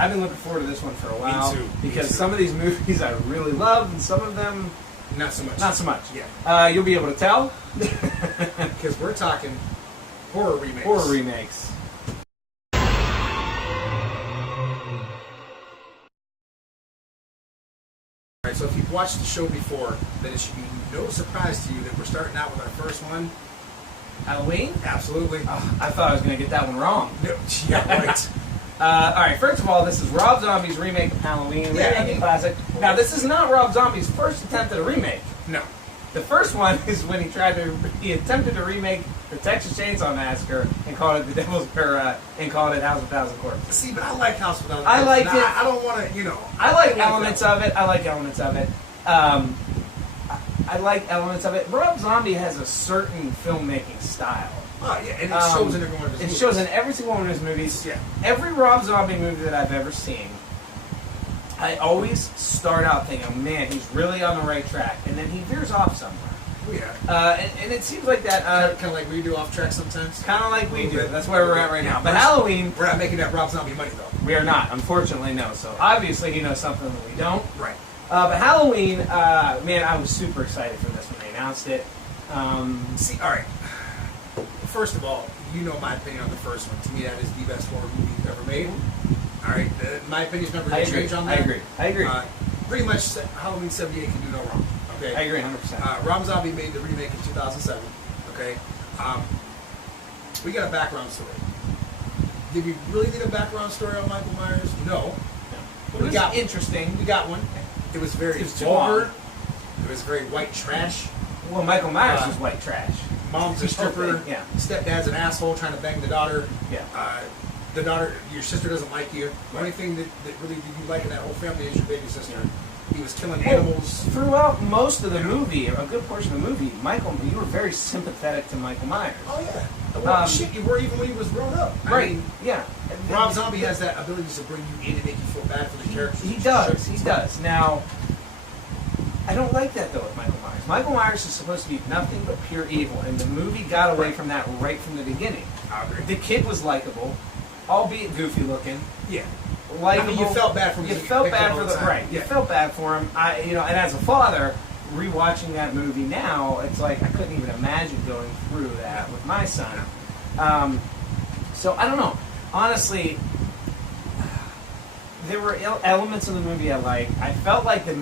I've been looking forward to this one for a while. Me too. Because some of these movies I really love, and some of them not so much. Not so much. Yeah. You'll be able to tell. Because we're talking horror remakes. Horror remakes. Alright, so if you've watched the show before, then it should be no surprise to you that we're starting out with our first one. Halloween? Absolutely. I thought I was going to get that one wrong. No, yeah, right. Alright, first of all, this is Rob Zombie's remake of Halloween. Remake classic. Now, this is not Rob Zombie's first attempt at a remake. No. The first one is when he attempted to remake the Texas Chainsaw Massacre and called it the Devil's and called it House of a Thousand Corpses. See, but I like House of a Thousand I like it. I don't want to, you know. I like elements of it. I like elements of it. I like elements of it. Rob Zombie has a certain filmmaking style. Oh yeah, and it shows in every one of his movies. It shows in every single one of his movies. Yeah. Every Rob Zombie movie that I've ever seen, I always start out thinking, man, he's really on the right track, and then he veers off somewhere. Oh, yeah. And it seems like that. Kind of like we do off track sometimes. Kind of like we do. That's where we're at right now. But Halloween, we're not making that Rob Zombie money though. We are not, unfortunately, no. So obviously he knows something that we don't. Right. But Halloween, man, I was super excited for this when they announced it. See, all right. First of all, you know my opinion on the first one. To me, that is the best horror movie ever made. All right, my opinion's never going to change on that. I agree. Pretty much, Halloween '78 can do no wrong. Okay. I agree 100%. Rob Zombie made the remake in 2007. Okay. We got a background story. Did we really need a background story on Michael Myers? No. But we got interesting. We got one. It was very vulgar. It was very white trash. Well, Michael Myers was white trash. Mom's a stripper. Yeah. Stepdad's an asshole trying to bang the daughter. Yeah. The daughter, your sister doesn't like you. The only thing that really you like in that whole family is your baby sister. He was killing animals. Throughout most of the movie, a good portion of the movie, Michael, you were very sympathetic to Michael Myers. Oh yeah. Well, shit, you were even when he was grown up. Right. I mean, yeah. Rob Zombie has that ability to bring you in and make you feel bad for the character. He does. He does. Now, I don't like that though with Michael Myers. Michael Myers is supposed to be nothing but pure evil, and the movie got away from that right from the beginning. I agree. The kid was likable, albeit goofy looking. Yeah. Likable. I mean, you felt bad for him. You felt bad for the right. You felt bad for him. And as a father, rewatching that movie now, it's like I couldn't even imagine going through that with my son. So I don't know. Honestly, there were elements of the movie I liked. I felt like the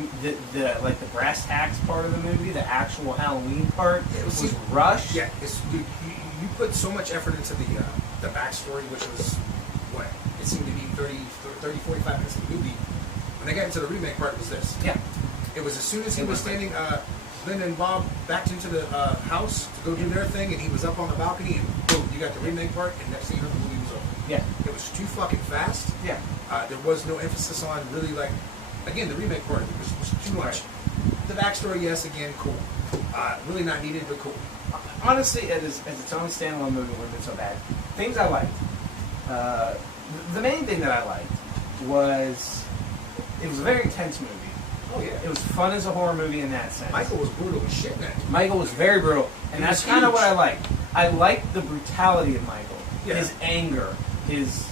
brass tacks part of the movie, the actual Halloween part, was rushed. Yeah, you put so much effort into the backstory, which was what it seemed to be 30, 45 minutes of the movie. When they got into the remake part, it was this. Yeah. It was as soon as he was standing, Lynn and Bob backed into the house to go do their thing, and he was up on the balcony, and boom, you got the remake part, and next thing you know, the movie was over. Yeah. It was too fucking fast. Yeah. There was no emphasis on really, like, again, the remake part was too much. The backstory, yes, again, cool. Really not needed, but cool. Honestly, as its own standalone movie, it wouldn't have been so bad. Things I liked. The main thing that I liked was it was a very intense movie. Oh yeah. It was fun as a horror movie in that sense. Michael was brutal as shit in that. Michael was very brutal, and that's kind of what I liked. I liked the brutality of Michael, his anger, his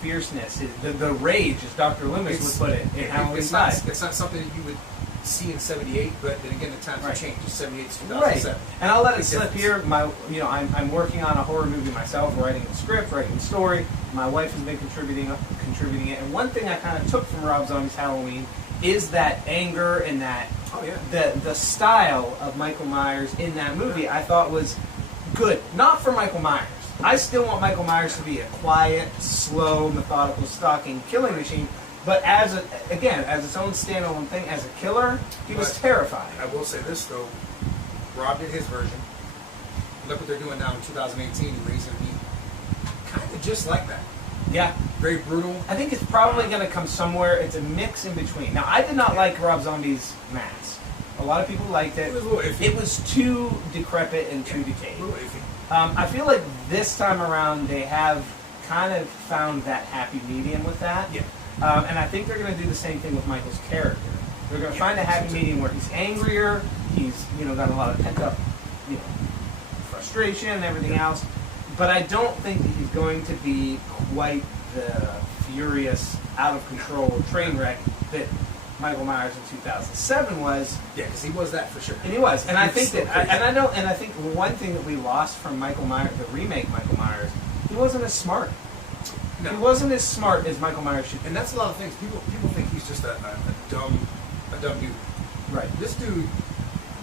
fierceness, the rage, as Dr. Loomis would put it in Halloween 5. It's not something that you would see in '78, but then again, the times have changed. It's '78 to 2007. Right. And I'll let it slip here. I'm working on a horror movie myself, writing the script, writing the story. My wife has been contributing it. And one thing I kind of took from Rob Zombie's Halloween is that anger and that the style of Michael Myers in that movie I thought was good. Not for Michael Myers. I still want Michael Myers to be a quiet, slow, methodical, stalking killing machine. But as its own standalone thing, as a killer, he was terrifying. I will say this though, Rob did his version. Look what they're doing now in 2018, raising me kind of just like that. Yeah. Very brutal. I think it's probably going to come somewhere. It's a mix in between. Now, I did not like Rob Zombie's mask. A lot of people liked it. It was a little iffy. It was too decrepit and too decayed. A little iffy. I feel like this time around they have kind of found that happy medium with that. Yeah. And I think they're going to do the same thing with Michael's character. They're going to find a happy medium where he's angrier, he's got a lot of pent up frustration and everything else. But I don't think that he's going to be quite the furious out of control train wreck that Michael Myers in 2007 was. Yeah, because he was that for sure. And he was. And I think so that, and I think one thing that we lost from Michael Myers, the remake Michael Myers, he wasn't as smart. No. He wasn't as smart as Michael Myers should be. And that's a lot of things. People think he's just a dumb dude. Right. This dude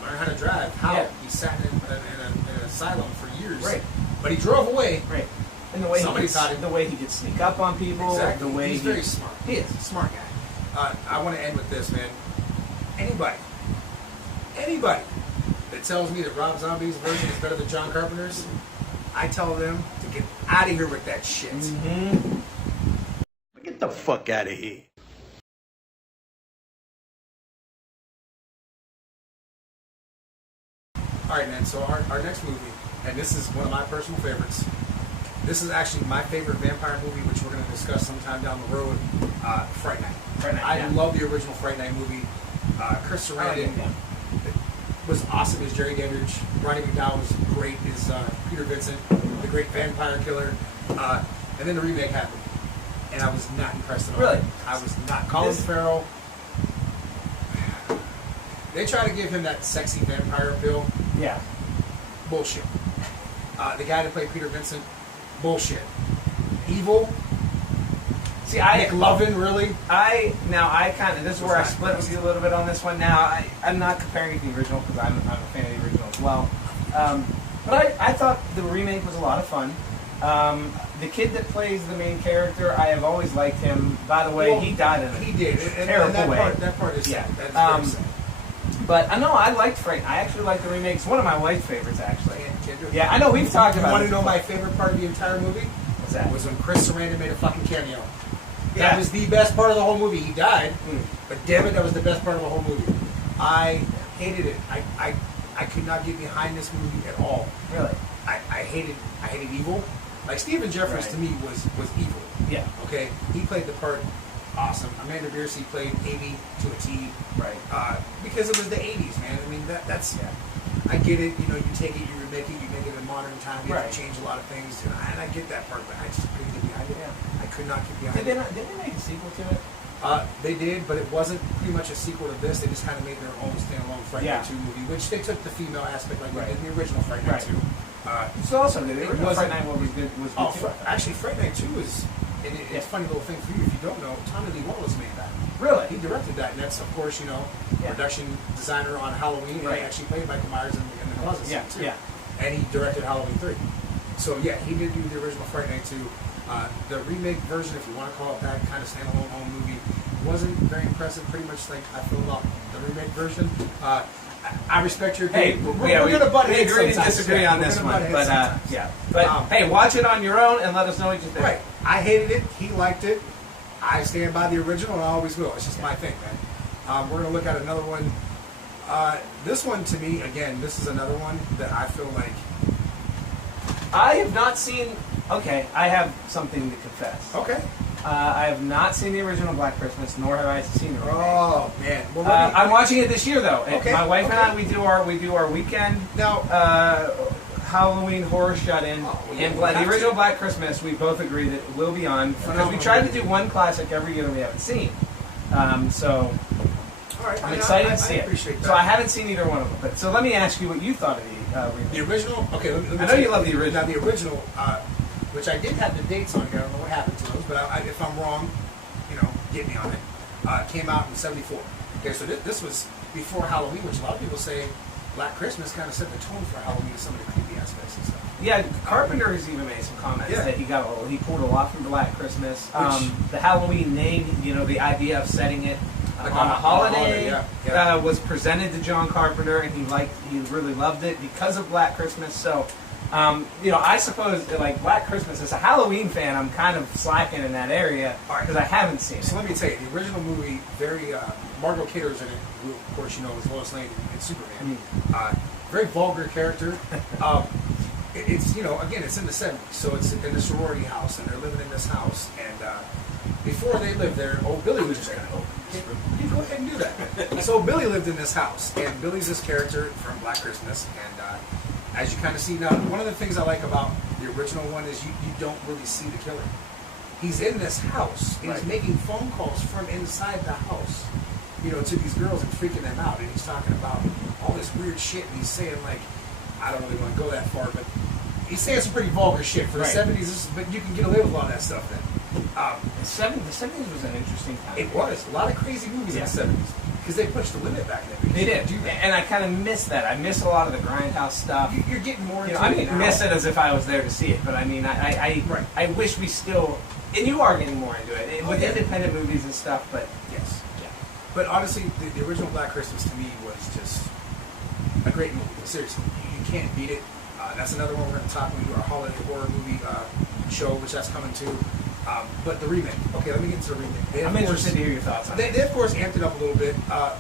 learned how to drive. How? Yeah. He sat in an asylum for years. Right. But he drove away. Right. And the way Somebody he taught could, him. the way he could sneak up on people. Exactly. The way he's very smart. He is. Smart guy. I want to end with this, man. Anybody that tells me that Rob Zombie's version is better than John Carpenter's, I tell them to get out of here with that shit. Mm-hmm. Get the fuck out of here. All right, man. So our next movie, and this is one of my personal favorites. This is actually my favorite vampire movie, which we're going to discuss sometime down the road. Fright Night. Fright Night, I yeah. love the original Fright Night movie. Chris Sarandon was awesome as Jerry Dandridge. Roddy McDowell was great as Peter Vincent, the great vampire killer. And then the remake happened, and I was not impressed at all. Really? I was not. Colin Farrell. They try to give him that sexy vampire appeal. Yeah. Bullshit. The guy that played Peter Vincent, bullshit. Evil. See, Nick Lovin, really? This is where I split with you a little bit on this one. Now, I'm not comparing it to the original because I'm a fan of the original as well. But I thought the remake was a lot of fun. The kid that plays the main character, I have always liked him. By the way, Well, he died in a terrible that way. That part is Yeah. sad. That's very sad. But I know I liked Fright. I actually like the remake. It's one of my wife's favorites, actually. Can't do it. Yeah, I know we've talked You about. want it to know before. my favorite part of the entire movie? What's that? Was when Chris Sarandon made a fucking cameo. Yeah. That was the best part of the whole movie. He died, Mm. but damn it, that was the best part of the whole movie. I hated it. I could not get behind this movie at all. Really? I hated evil. Like Stephen Jeffers Right. to me was evil. Yeah. Okay, he played the part awesome. Amanda Beersey played Amy to a T. Right. Because it was the '80s, man. I mean that's. Yeah. I get it. You know, you take it, you remake it, you make it in modern time. You have Right. to change a lot of things, and I get that part, but I just couldn't get behind it. Yeah. I could not get behind Did they it. not? Did they make a sequel to it? They did, but it wasn't pretty much a sequel to this. They just kind of made their own standalone Fright Yeah. Night 2 movie, which they took the female aspect like Right. they did in the original Fright Night Right. 2. So also, the It original wasn't- Fright Night one was good. Was good Oh, too. actually, Fright Night 2 is, and it's Yeah. a funny little thing for you if you don't know, Tommy Lee Wallace made that. Really? He directed that, and that's, of course, you know, Yeah. production designer on Halloween, and Right. he actually played Michael Myers in the closet Yeah, scene, too. yeah. And he directed Halloween 3. So, yeah, he did do the original Fright Night 2. The remake version, if you want to call it that, kind of standalone home movie, wasn't very impressive, pretty much like I feel about the remake version. I respect your Hey, opinion. we agree to sometimes. disagree Yeah, on we're this gonna one, butt but heads sometimes. yeah. But hey, watch it on your own and let us know what you think. Right. I hated it. He liked it. I stand by the original, and I always will. It's just my thing, man. We're going to look at another one. This one, to me, again, this is another one that I feel like... I have not seen. Okay, I have something to confess. Okay. I have not seen the original Black Christmas, nor have I seen the remake. Oh, man. Well, I'm watching it this year, though. Okay, My wife and okay. I, we do our weekend now, Halloween horror shut-in, Oh, yeah, and we have the to. original Black Christmas. We both agree that it will be on because we Phenomenal tried to movie. do one classic every year that we haven't seen. So all right, I'm excited to see I it. appreciate that. So I haven't seen either one of them. But so let me ask you what you thought of the remake. The original? Okay, let me I know tell you love the original. Now, the original, which I did have the dates on here. I don't know what happened to those, but if I'm wrong, you know, get me on it. Came out in '74. Okay, so this was before Halloween, which a lot of people say Black Christmas kind of set the tone for Halloween and some of the creepy aspects and stuff. Yeah, Carpenter has even made some comments Yeah. that he pulled a lot from Black Christmas. Which- The Halloween name, you know, the idea of setting it Like on a holiday yeah. was presented to John Carpenter, and he really loved it because of Black Christmas. So, you know, I suppose that, like Black Christmas, as a Halloween fan, I'm kind of slacking in that area All right. because I haven't seen it. So let me tell you, the original movie, very Margot Kidder's in it, who of course you know is Lois Lane in Superman. Very vulgar character. It's, you know, again, it's in the '70s, so it's in the sorority house, and they're living in this house. And before they lived there, old Billy was just going to open. You go ahead and do that. So Billy lived in this house, and Billy's this character from Black Christmas. And as you kind of see now, one of the things I like about the original one is you don't really see the killer. he's in this house and he's making phone calls from inside the house, you know, to these girls and freaking them out. And he's talking about all this weird shit, and he's saying, like, I don't really want to go that far, but he's saying some pretty vulgar shit for the 70s, but you can get away with a lot of that stuff then. The 70s was an interesting time. It was. A lot of crazy movies in the 70s. Because they pushed the limit back then. They did. And I kind of miss that. I miss a lot of the grindhouse stuff. You're getting more into I it mean, now. miss it as if I was there to see it, but I mean, I wish we still, and you are getting more into it, with independent movies and stuff, but yes. Yeah. But honestly, the original Black Christmas to me was just a great movie. Seriously, you can't beat it. That's another one we're going to talk when we do our holiday horror movie show, which that's coming too. But the remake. Okay, let me get into the remake. I'm interested to hear your thoughts on it. They, of course, amped it up a little bit.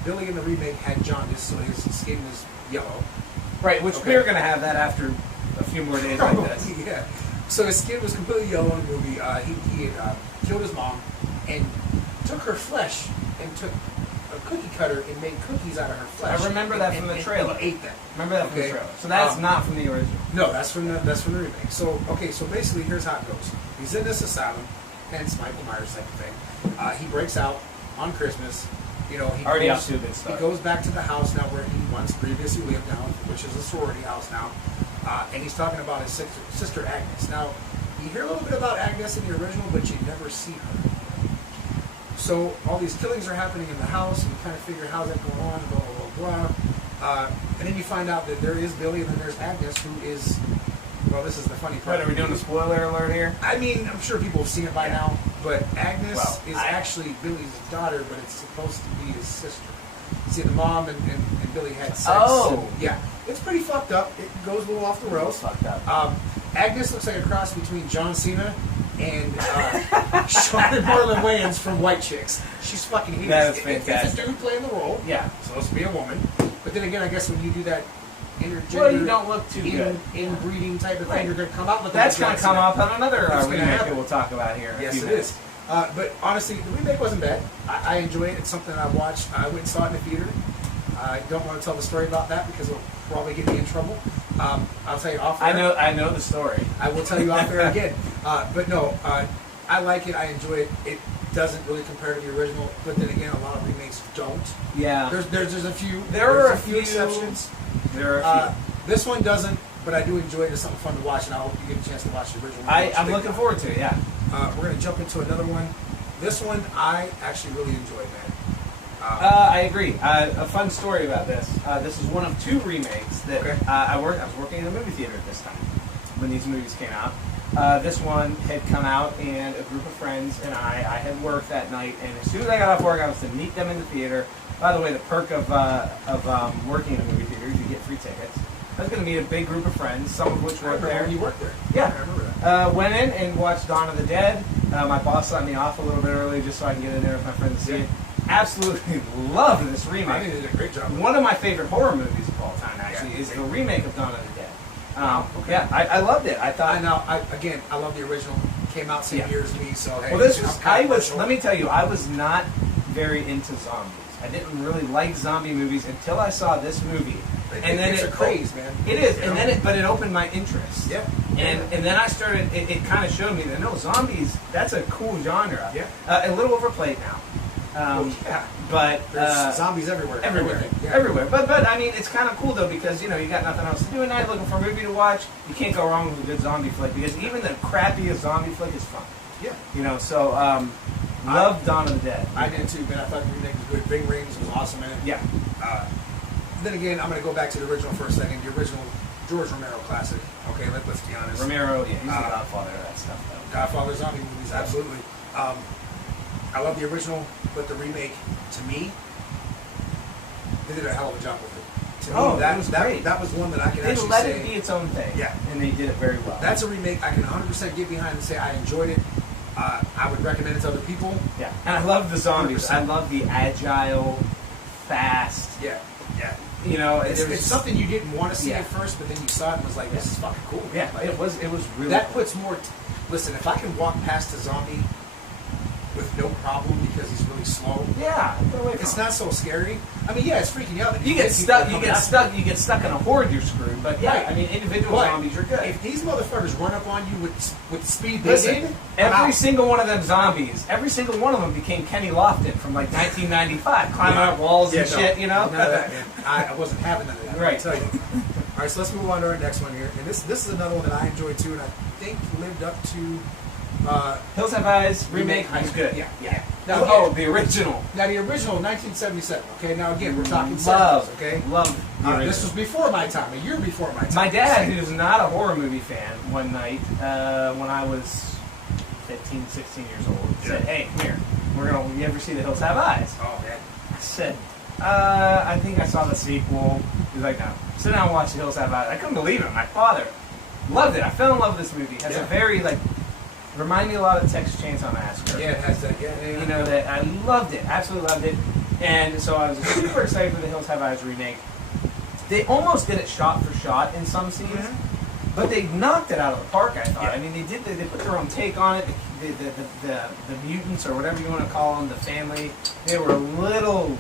Billy in the remake had jaundice, so his skin was yellow. Right, which we're going to have that after a few more days like this. Yeah. So his skin was completely yellow in the movie. He had killed his mom and took her flesh and took a cookie cutter and made cookies out of her flesh. I remember that from the trailer. And ate that. Remember that from the trailer. So that's not from the original. No, that's from the remake. So so basically, here's how it goes. He's in this asylum, hence Michael Myers type of thing. He breaks out on Christmas. You know, he already goes, up to a good start. He goes back to the house now where he once previously lived now, which is a sorority house now. And he's talking about his sister Agnes. Now, you hear a little bit about Agnes in the original, but you never see her. So all these killings are happening in the house, and you kind of figure how's that going on, blah, blah, blah, blah. And then you find out that there is Billy, and then there's Agnes, who is, well, this is the funny part. What, are we doing a spoiler alert here? I mean, I'm sure people have seen it by now, but Agnes is actually Billy's daughter, but it's supposed to be his sister. See, the mom and Billy had sex. Oh! And, yeah. It's pretty fucked up. It goes a little off the rails. Fucked up. Agnes looks like a cross between John Cena and Charlotte Marlon Wayans from White Chicks. She's fucking hideous. That is fantastic. It's a dude playing the role. Yeah. It's supposed to be a woman. But then again, I guess when you do that intergender, Well, you don't look too good. Inbreeding type of thing, you're going to come out with That's going to come up on another remake happen. that we'll talk about here in a Yes, few it minutes. is. But honestly, the remake wasn't bad. I enjoy it. It's something I watched. I went and saw it in the theater. I don't want to tell the story about that because it'll probably get me in trouble. I'll tell you off air. I know the story. I will tell you off air again. But no, I like it. I enjoy it. It doesn't really compare to the original. But then again, a lot of remakes don't. Yeah. There's a few. There are a few few exceptions. There are a few. This one doesn't, but I do enjoy it. It's something fun to watch, and I hope you get a chance to watch the original. I'm looking forward to it, yeah. We're going to jump into another one. This one I actually really enjoyed, man. I agree. A fun story about this. This is one of two remakes that I was working in a movie theater at this time when these movies came out. This one had come out, and a group of friends and I had work that night, and as soon as I got off work, I was to meet them in the theater. By the way, the perk of working in a movie theater is you get free tickets. I was going to meet a big group of friends, some of which worked there. You worked there? Yeah. I remember that. Went in and watched Dawn of the Dead. My boss let me off a little bit early just so I can get in there with my friends to see it. Absolutely loved this remake. I think they did a great job. One of my favorite horror movies of all time, actually, is the remake of Dawn of the Dead. Yeah, I loved it. I thought. I love the original. Came out same year as me, so hey. Well, this was. Let me tell you, I was not very into zombies. I didn't really like zombie movies until I saw this movie. And then it's a craze, man. It is, and then but it opened my interest. Yeah. And then I started. It kind of showed me that no, zombies. That's a cool genre. Yeah. A little overplayed now. But there's zombies everywhere. Everywhere. But I mean, it's kind of cool though because you got nothing else to do at night, looking for a movie to watch. You can't go wrong with a good zombie flick because even the crappiest zombie flick is fun. Yeah. So loved Dawn of the Dead. I did too, man. I thought the remake was good. Bing Rings was awesome, man. Yeah. Then again, I'm going to go back to the original for a second. The original George Romero classic. Okay, let's be honest. Romero, yeah, he's the godfather of that stuff though. Godfather zombie movies, absolutely. I love the original, but the remake, to me, they did a hell of a job with it. To me, that was great. That was one that I can actually say. They let it be its own thing. Yeah. And they did it very well. That's a remake I can 100% get behind and say I enjoyed it. I would recommend it to other people. Yeah. And I love the zombies. 100%. I love the agile, fast. Yeah. Yeah. It's something you didn't want to see at first, but then you saw it and was like, this is fucking cool. Man. Yeah, like, it was really that cool. puts more... listen, if I can walk past a zombie with no problem because he's really slow. Yeah, get away from It's him. not so scary. I mean, yeah, it's freaking you out. that You get people stuck. are You coming get after stuck. You get stuck in a horde. You're screwed. But yeah, Right. I mean, individual But zombies are good. If these motherfuckers run up on you with the speed they Listen, did, I'm every out. single one of them zombies, every single one of them became Kenny Lofton from like 1995, climbing up walls and shit. You know. None of that, man. I wasn't having none of that. Right. I tell you. All right, so let's move on to our next one here, and this is another one that I enjoyed too, and I think lived up to. Hills Have Eyes remake was good. Yeah. Now, Now, the original. Now the original 1977. Okay, now again we're talking Love. 70s. Okay, Love the original. this was before my time, a year before my time. My dad, who's not a horror movie fan, one night when I was 15, 16 years old, said, "Hey, come here. You ever see The Hills Have Eyes?" Oh man. I said, I think I saw the sequel. He's like, no, sit down and watch The Hills Have Eyes. I couldn't believe it. My father loved it. I fell in love with this movie. It has a very, remind me a lot of Texas Chainsaw Massacre. Yeah, it has that. Yeah. You know, that I loved it. Absolutely loved it. And so I was super excited for The Hills Have Eyes remake. They almost did it shot for shot in some scenes. Mm-hmm. But they knocked it out of the park, I thought. Yeah. I mean, they put their own take on it. The mutants, or whatever you want to call them, the family, they were a little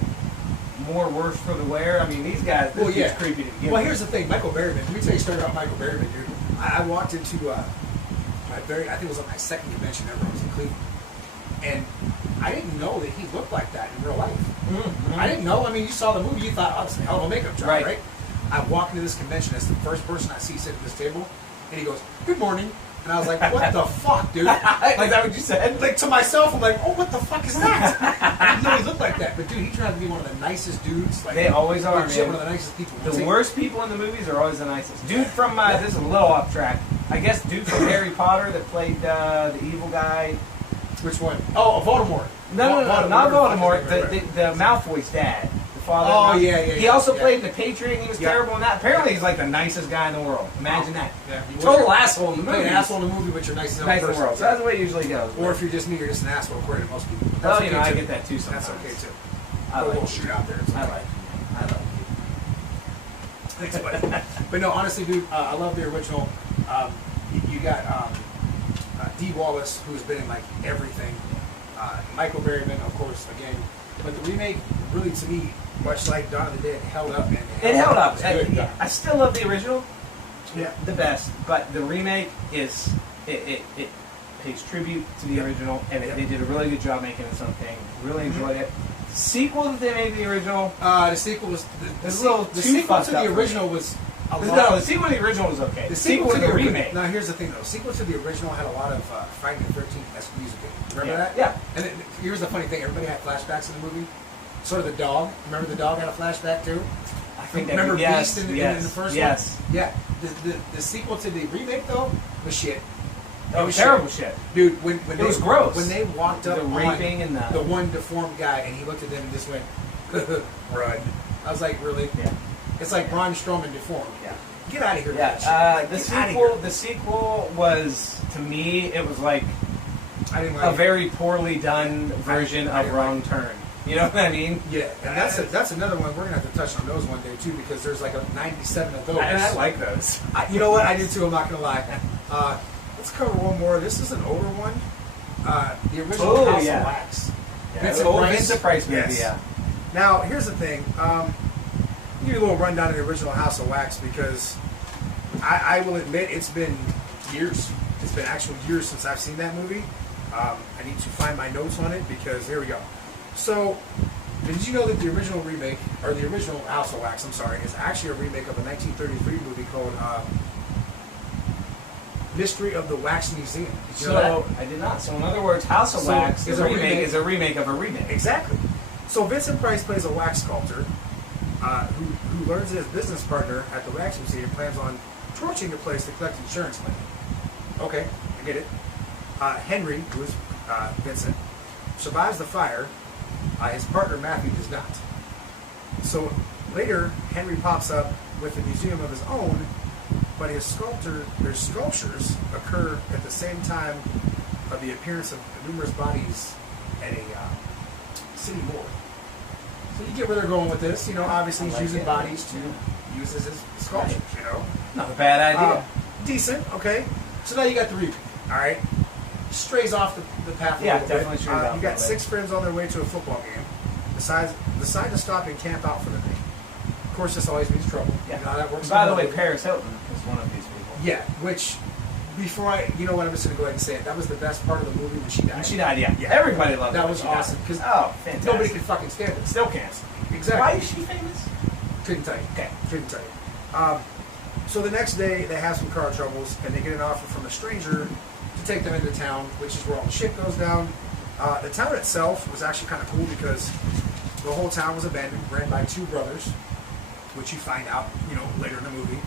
more worse for the wear. I mean, these guys, this dude's creepy to begin Well, with. here's the thing, Michael Berryman. Let me tell you a story about Michael Berryman, dude. I walked into I think it was on my second convention ever. I was in Cleveland, and I didn't know that he looked like that in real life. Mm-hmm. I didn't know. I mean, you saw the movie, you thought, oh, it's a hell of a makeup job, Right. right? I walk into this convention, it's the first person I see sitting at this table, and he goes, "Good morning." And I was like, what the fuck, dude? Is that what you said? Like, to myself, I'm like, oh, what the fuck is that? I didn't know he looked like that. But, dude, he tried to be one of the nicest dudes. Like, They always are, legit, man. one of the nicest people. The worst people in the movies are always the nicest. Dude from, this is a little off track. I guess dude from Harry Potter that played the evil guy. Which one? Oh, Voldemort. No, not Voldemort. Right. The Malfoy's dad. The father. Oh, yeah. He also yeah. played in The Patriot, and he was Yeah. terrible in that. Apparently, he's like the nicest guy in the world. Imagine that. Yeah. Total asshole in the Play movie. an asshole in the movie, but you're nice in Nice in the person. world. So that's the way it usually goes. Or if you're just me, you're just an asshole, according to most people. But Well, that's you know, okay, I too. get that too sometimes. That's okay, too. I Or like we'll it. shoot out there. It's okay. I like it. I love it. Thanks, buddy. But no, honestly, dude, I love the original. You got Dee Wallace, who's been in like everything. Michael Berryman, of course, again. But the remake, really, to me, much like Dawn of the Dead, held up. And It held up. It was good. I still love the original. Yeah. The best, but the remake is it pays tribute to the original, and they did a really good job making it something. Really enjoyed it. Sequel that they made to the original. The sequel was the sequel sequel to the original was a lot. No, the sequel to the original was okay. The sequel to the remake. Now here's the thing, though. Sequel to the original had a lot of Friday the 13th-esque music in it. Remember that? Yeah. And then, here's the funny thing: everybody had flashbacks in the movie. Sort of the dog. Remember the dog had a flashback too. I think Remember yes, Beast in yes, the first yes. one? Yeah. The sequel to the remake though was shit. It was terrible shit. Dude, when It they, was gross. When they walked up The on raping and the one deformed guy, and he looked at them and just went, "Run." I was like, really? Yeah. It's like Braun Strowman deformed. Yeah. Get out of here. Yeah. with that shit. The Get outta sequel. here. The sequel was, to me, it was like I didn't like a it. very poorly done version I of didn't Wrong like Turn. You know what I mean? Yeah, and that's another one. We're gonna have to touch on those one day too, because there's like a 97 of those. And I like those. You know what? I do too. I'm not gonna lie. Let's cover one more. This is an older one. The original Oh, House yeah. of Wax. Yeah, Vincent the old Price. Vincent Price movie. Yes. Yeah. Now, here's the thing. I'll give you a little rundown of the original House of Wax because I will admit it's been years. It's been actual years since I've seen that movie. I need to find my notes on it because here we go. So, did you know that the original remake, or the original House of Wax, I'm sorry, is actually a remake of a 1933 movie called Mystery of the Wax Museum? Did you know that? So I did not. So in other words, House of So, Wax is the a remake remake- is a remake of a remake. Exactly. So Vincent Price plays a wax sculptor who learns that his business partner at the wax museum plans on torching the place to collect insurance money. Okay, I get it. Henry, who is Vincent, survives the fire. His partner Matthew does not. So later, Henry pops up with a museum of his own, but his sculptures occur at the same time of the appearance of numerous bodies at a city morgue. So you get where they're going with this. You know, obviously he's I like using it. bodies to use as his sculptures. You know, Not a bad idea. decent. Okay. So now you got the remake. All right. strays off the path a Yeah, little definitely bit. strays off You a got little 6 friends on their way to a football game. Decide to stop and camp out for the night. Of course, this always means trouble. Yeah. You know how that works. By the way, Paris Hilton is one of these people. Yeah, which, you know what, I'm just going to go ahead and say it. That was the best part of the movie when she died. When she died, yeah. Yeah. Everybody loved it. That when was she died. awesome. Because fantastic. nobody could fucking stand it. Still can't. Exactly. Why is she famous? Couldn't tell you. Okay. Couldn't tell you. So the next day, they have some car troubles, and they get an offer from a stranger to take them into town, which is where all the shit goes down. The town itself was actually kind of cool because the whole town was abandoned, ran by 2 brothers, which you find out, later in the movie.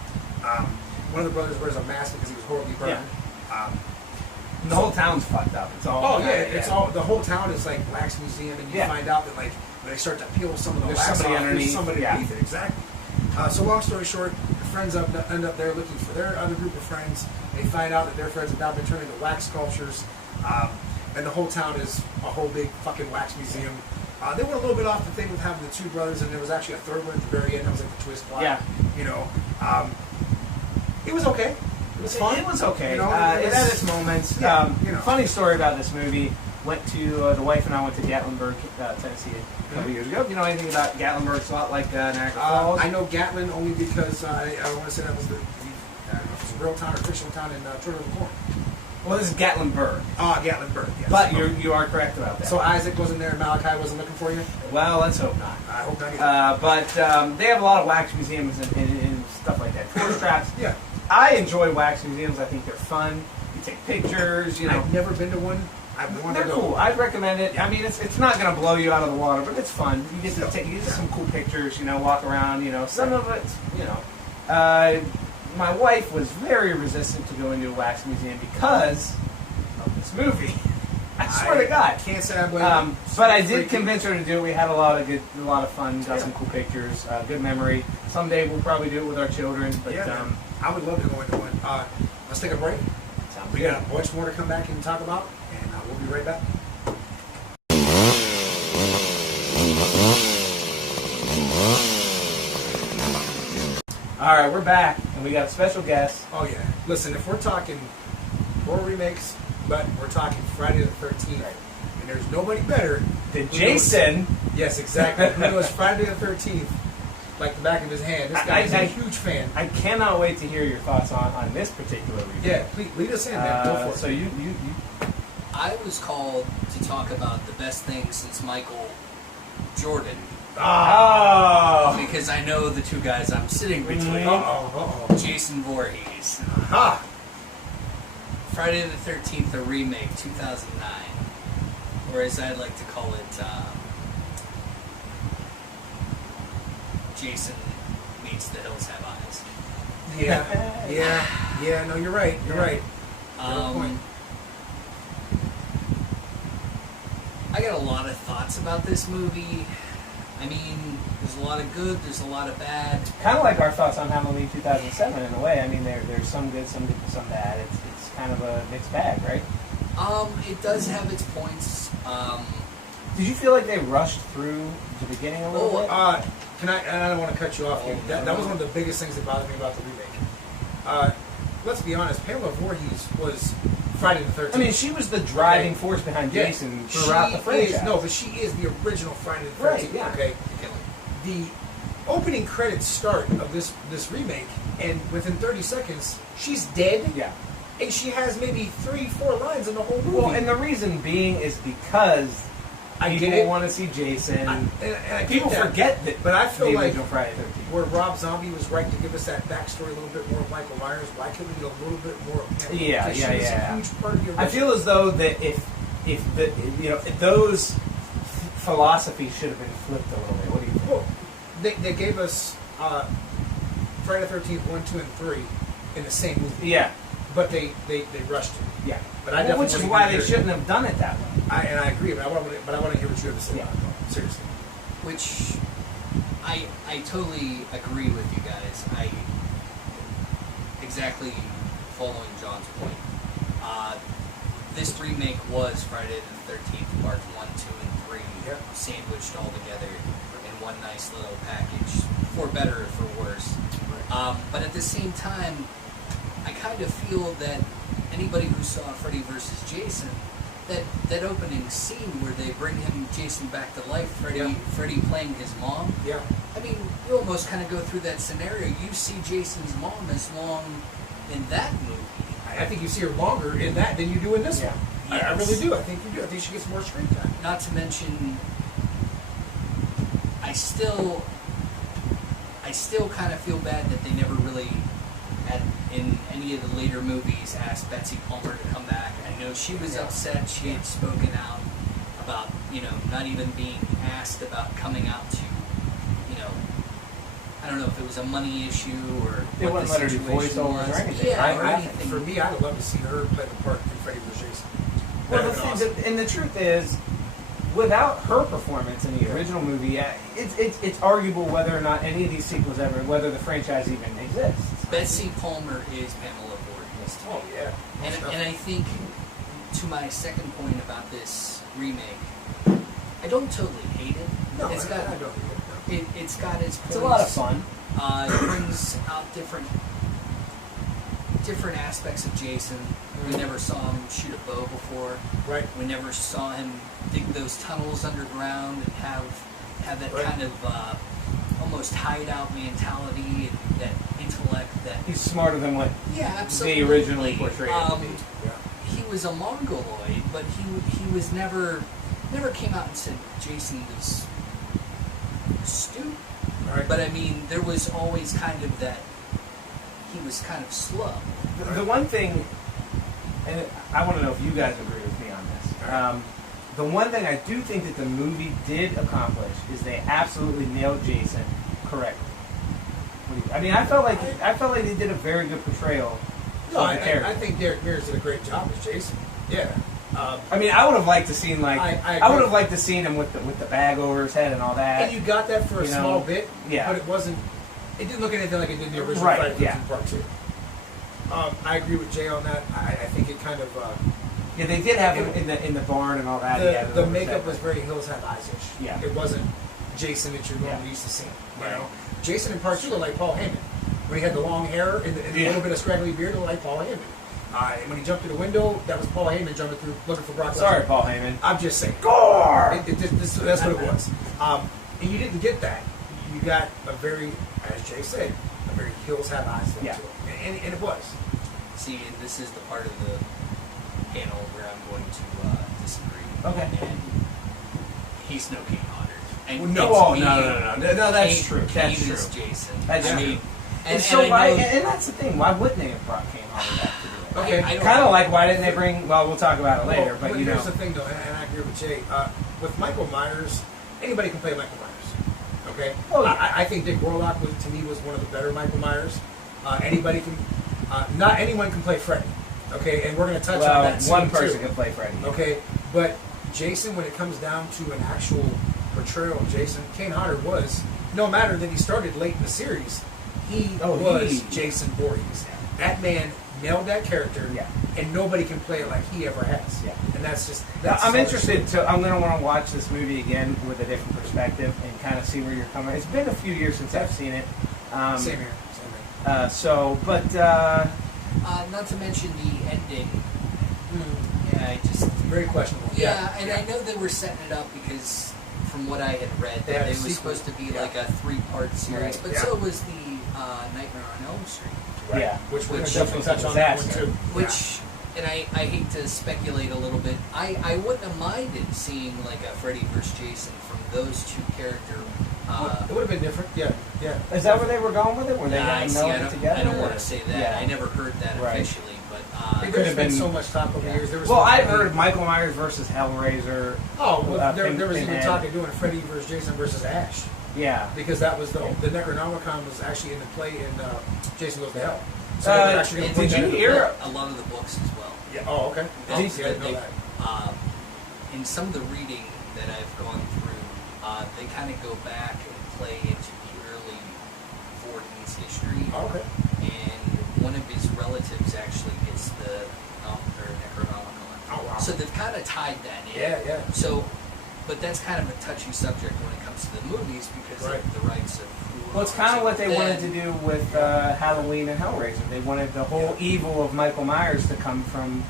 One of the brothers wears a mask because he was horribly burned. Yeah. The whole town's fucked up. It's all. It's all. The whole town is like wax museum, and you Yeah. find out that like when they start to peel some of the There's wax somebody off, underneath, there's somebody yeah. underneath it. Exactly. So long story short, the friends end up there looking for their other group of friends. They find out that their friends have now been turned into wax sculptures, and the whole town is a whole big fucking wax museum. They went a little bit off the thing with having the 2 brothers, and there was actually a third one at the very end. That was like the twist plot. Yeah. It was okay. It was fun. It was okay. It It had its moments. Yeah, Funny story about this movie. Went to the wife and I went to Gatlinburg, Tennessee, a couple years ago. You know anything about Gatlinburg? It's a lot like Niagara Falls. I know Gatlin only because I want to say that was I don't know if it's a real town or fictional town in Turtle of the Corn. Well, this is Gatlinburg. Gatlinburg, yes. But you are correct about that. So Isaac wasn't there and Malachi wasn't looking for you? Well, let's hope not. I hope not either. But they have a lot of wax museums and stuff like that. Tourist traps. Yeah. I enjoy wax museums. I think they're fun. You take pictures, I've never been to one. I want to They're go. cool. I'd recommend it. I mean, it's not going to blow you out of the water, but it's fun. You get to take some cool pictures. Walk around. Some of it. My wife was very resistant to going to a wax museum because of this movie. I swear to God. Can't say I blame you. But I did convince her to do it. We had a lot of fun. Got some cool pictures. Good memory. Someday we'll probably do it with our children. But I would love to go into one. Let's take a break. We got a bunch more to come back and talk about, and we'll be right back. All right, we're back, and we got a special guest. Oh yeah. Listen, if we're talking horror remakes, but we're talking Friday the 13th, and there's nobody better than who Jason. knows, yes, exactly. Who knows Friday the 13th like the back of his hand. This guy's a huge fan. I cannot wait to hear your thoughts on this particular review. Yeah, please lead us in, man. Go for it. So you I was called to talk about the best thing since Michael Jordan. Because I know the 2 guys I'm sitting between. Jason Voorhees. Aha! Friday the 13th, a remake, 2009. Or as I like to call it, Jason meets The Hills Have Eyes. Yeah. No, you're right. You're right. Point. I got a lot of thoughts about this movie. I mean, there's a lot of good, there's a lot of bad. kind of like our thoughts on Halloween 2007 in a way. I mean, there's some good, some bad. It's kind of a mixed bag, right? It does have its points. Did you feel like they rushed through the beginning a little bit? And I don't want to cut you off here. That was one of the biggest things that bothered me about the remake. Let's be honest, Pamela Voorhees was Friday the 13th. I mean, she was the driving force behind Jason throughout the franchise. But she is the original Friday the 13th. Right, yeah. Okay. The opening credits start of this remake, and within 30 seconds, she's dead. Yeah. And she has maybe 3-4 lines in the whole movie. Well, and the reason being is because people want to see Jason. I People get that. forget that. But I feel the like original Friday the 13th. where Rob Zombie was right to give us that backstory, a little bit more of Michael Myers. Why couldn't we get a little bit more of Pamela? Yeah. Because she was a huge part of the original. I feel as though that if those philosophies should have been flipped a little bit. What do you think? Well, they gave us Friday the 13th 1, 2, and 3 in the same movie. Yeah. But they rushed it. Yeah. But I definitely which is wasn't why gonna they hear it. shouldn't have done it that way. And I agree, but I want to hear what you have to say about it. Seriously. Which I totally agree with you guys. I exactly following John's point. This remake was Friday the 13th, parts 1, 2, and 3, Yep. sandwiched all together in one nice little package, for better or for worse. But at the same time, I kind of feel that anybody who saw Freddy vs. Jason, that opening scene where they bring Jason back to life, Freddy playing his mom. Yeah. I mean, you almost kind of go through that scenario. You see Jason's mom as long in that movie. I think you see her longer in that than you do in this Yeah. one. I really do. I think you do. I think she gets more screen time. Not to mention, I still kind of feel bad that they never really, in any of the later movies, asked Betsy Palmer to come back. I know she was upset. She had spoken out about, not even being asked about coming out to, I don't know if it was a money issue or They wouldn't let her do voiceovers or anything. Yeah, For me, I'd love to see her play the part in Freddy vs. Jason. Well, and the truth is, without her performance in the original movie, it's arguable whether or not any of these sequels ever, whether the franchise even exists. Betsy Palmer is Pamela Voorhees. Oh, yeah. And I think, to my second point about this remake, I don't totally hate it. No, It's got, I don't. it's got its points. It's a lot of fun. It brings out different aspects of Jason. We never saw him shoot a bow before. Right. We never saw him dig those tunnels underground and have that kind of almost hideout mentality and that intellect that. He's smarter than what Absolutely. they originally portrayed him to be. He was a mongoloid, but he was never came out and said Jason was stupid. Right. But I mean, there was always kind of that he was kind of slow. The one thing, and I want to know if you guys agree with me on this. The one thing I do think that the movie did accomplish is they absolutely nailed Jason correctly. I felt like they did a very good portrayal of the character. I think Derek Mears did a great job as Jason. Yeah. I would have liked to seen I would have liked to seen him with the bag over his head and all that. And you got that for a small bit, yeah. but it wasn't. It didn't look anything like it did in the original Right, Friday yeah. Part 2. I agree with Jay on that. I think it kind of. Yeah, they did have him in the barn and all that. The makeup was very Hills Have Eyes-ish. Yeah. It wasn't Jason that you're normally used to seeing. You know, Jason in Part 2 looked like Paul Heyman. When he had the long hair and a little bit of scraggly beard, it looked like Paul Heyman. And when he jumped through the window, that was Paul Heyman jumping through looking for Brock Lesnar. Sorry, Paul Heyman. I'm just saying, gore! That's what it was. And you didn't get that. You got a very, as Jay said, a very Hills Have Eyes look to it. And it was. See, and this is the part of the panel where I'm going to disagree. Okay. And he's no King Hodder. And Well, to me, no, that's Kane- true. Kane That's is true. Jason. That's I true. mean, And that's the thing. Why wouldn't they have brought Kane Hodder back to do it? Okay. I don't Kind of know. like why didn't they bring? Well, we'll talk about it later. But here's the thing, though, and I agree with Jay. With Michael Myers, anybody can play Michael Myers. Okay. Oh, yeah. I think Dick Warlock to me was one of the better Michael Myers. Anybody can. Not anyone can play Freddy. Okay, and we're going to touch on that. One scene, person too. can play Freddy. Okay, but Jason, when it comes down to an actual portrayal of Jason, Kane Hodder was, no matter that he started late in the series, he was Jason Voorhees. That man nailed that character, and nobody can play it like he ever has. Yeah. And that's just. I'm interested. I'm going to want to watch this movie again with a different perspective and kind of see where you're coming. It's been a few years since I've seen it. Same here. Not to mention the ending. Yeah, I just Very questionable. and I know they were setting it up because, from what I had read, They had that a it was sequel. supposed to be like a 3-part series, Right. but so was the Nightmare on Elm Street. Right. Yeah. Which we're going Which to definitely touch on that one, disaster. too. Which, and I hate to speculate a little bit, I wouldn't have minded seeing like a Freddy vs. Jason from those two characters. It would have been different. Yeah. Is that where they were going with it? Were they I going to meld it together? I don't want to say that. Yeah. I never heard that Right. officially, but There's have been been- so much talk over the years. There was Well, supposed I've to be- heard Michael Myers versus Hellraiser. Oh, well, there was even Pinhead. talk of doing Freddy vs. Jason versus Ash. Yeah. Because that was the Necronomicon was actually in the play in Jason Goes to Hell. So they were actually gonna and put did that you in the hear- play. a lot of the books as well. Yeah. Oh, okay. Books See, I didn't that know that. in some of the reading that I've gone through, they kind of go back and play into the early 40s history. Oh, okay. And one of his relatives actually gets the Necronomicon. Oh, wow. So they've kind of tied that in. Yeah. So, but that's kind of a touchy subject when it comes to the movies because Right. of the rights of who Well, it's kind of what they wanted to do with Halloween and Hellraiser. They wanted the whole evil of Michael Myers to come from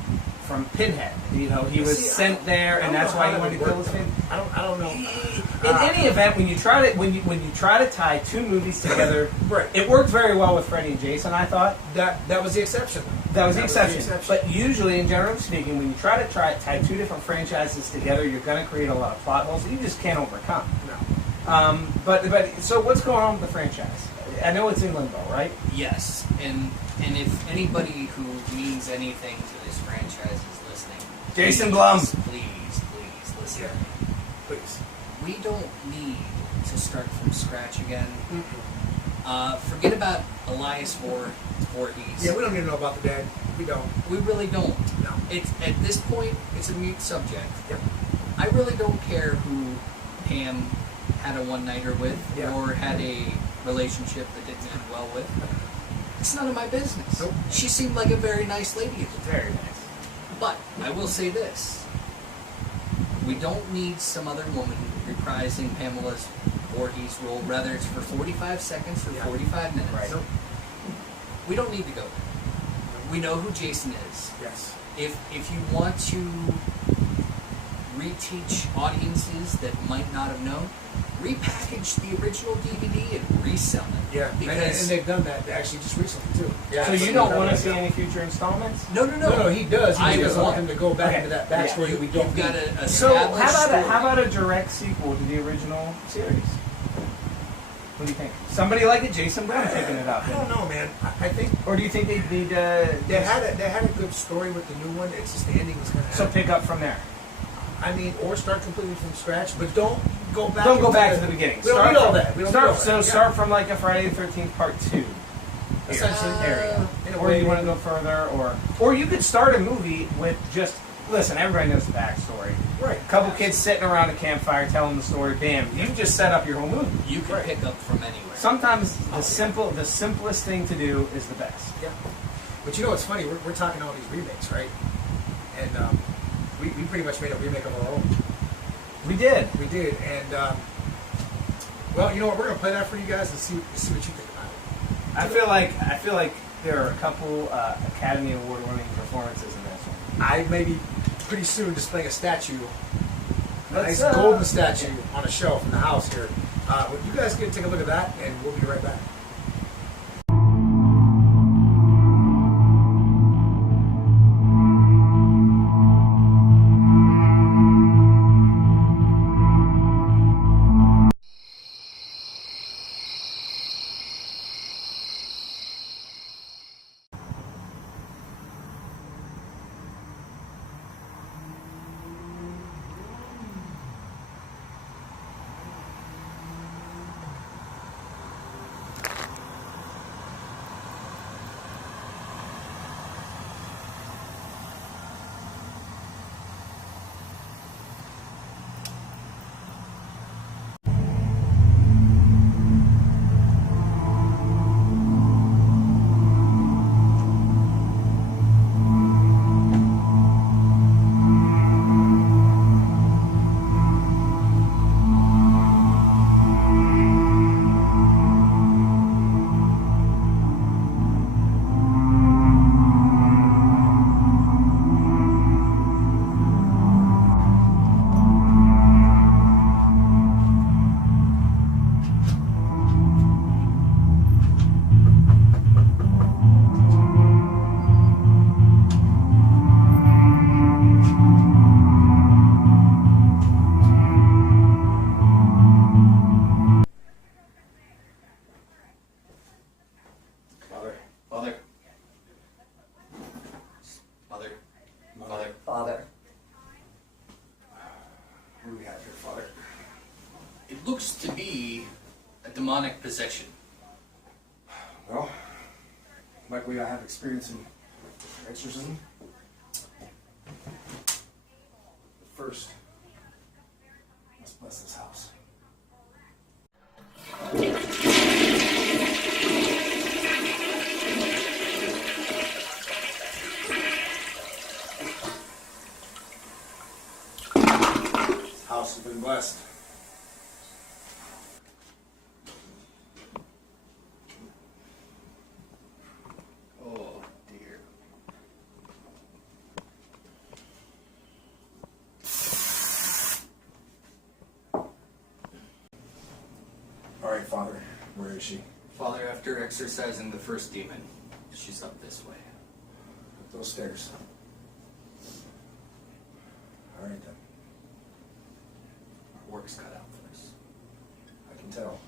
Pinhead. You know, he was sent there, and that's why he wanted to kill his family. I don't know. In any event, when you try to tie two movies together, Right. it worked very well with Freddy and Jason. I thought That was the exception. that was the exception. But usually, in general speaking, when you try to tie two different franchises together, you're going to create a lot of plot holes that you just can't overcome. No. But so what's going on with the franchise? I know it's in limbo, right? Yes, and if anybody who means anything to this franchise is listening, Jason Blum. please listen. Yeah. Please. We don't need to start from scratch again. Forget about Elias Voorhees. Yeah, we don't need to know about the dead. We don't. We really don't. No. It's at this point, it's a mute subject. Yep. I really don't care who Pam had a one-nighter with Yeah. or had a relationship that didn't end well with. It's none of my business. Nope. She seemed like a very nice lady at the time. Very nice. But I will say this. We don't need some other woman reprising Pamela's Voorhees role, whether it's for 45 seconds or Yeah. 45 minutes. Right. Nope. We don't need to go there. We know who Jason is. Yes. If you want to reteach audiences that might not have known, repackage the original DVD and resell it. Yeah. And Because they've done that actually just recently too. Yeah. So you don't want to see any future installments? no, No, he does. He I just don't. want them to go back Okay. into that backstory that we don't You've got need. a So established how about story. a direct sequel to the original series? What do you think? Somebody like it, Jason Blum taking it up, I don't know, man. I think or do you think they need they had a good story with the new one. It's just the ending was kind of. so pick up from there? I mean, or start completely from scratch, but don't go back. Don't go into back to the beginning. We don't Start need all from- that. We don't start, need all that. So Yeah. start from like a Friday the 13th Part 2. Essentially, area. in a Or way. you want to go further, or you could start a movie with just listen. Everybody knows the backstory. Right. A couple kids sitting around a campfire telling the story. Bam! You just set up your whole movie. You can Right. pick up from anywhere. Sometimes the simplest thing to do is the best. Yeah. But you know what's funny? We're talking all these remakes, right? And we pretty much made a remake of our own. We did. We did, and well, you know what? We're gonna play that for you guys and see what you think about it. I feel like there are a couple Academy Award-winning performances in this one. I may be pretty soon displaying a statue, a Let's, nice golden statue on a shelf in the house here. Well, you guys can take a look at that, and we'll be right back. Father. What do we have here, Father? It looks to be a demonic possession. Well, like we have experience in exorcism. But first, let's bless this house. This house has been blessed. All right, Father. Where is she? Father, after exorcising the first demon, she's up this way. Up those stairs. All right, then. Our work's cut out for us. I can tell.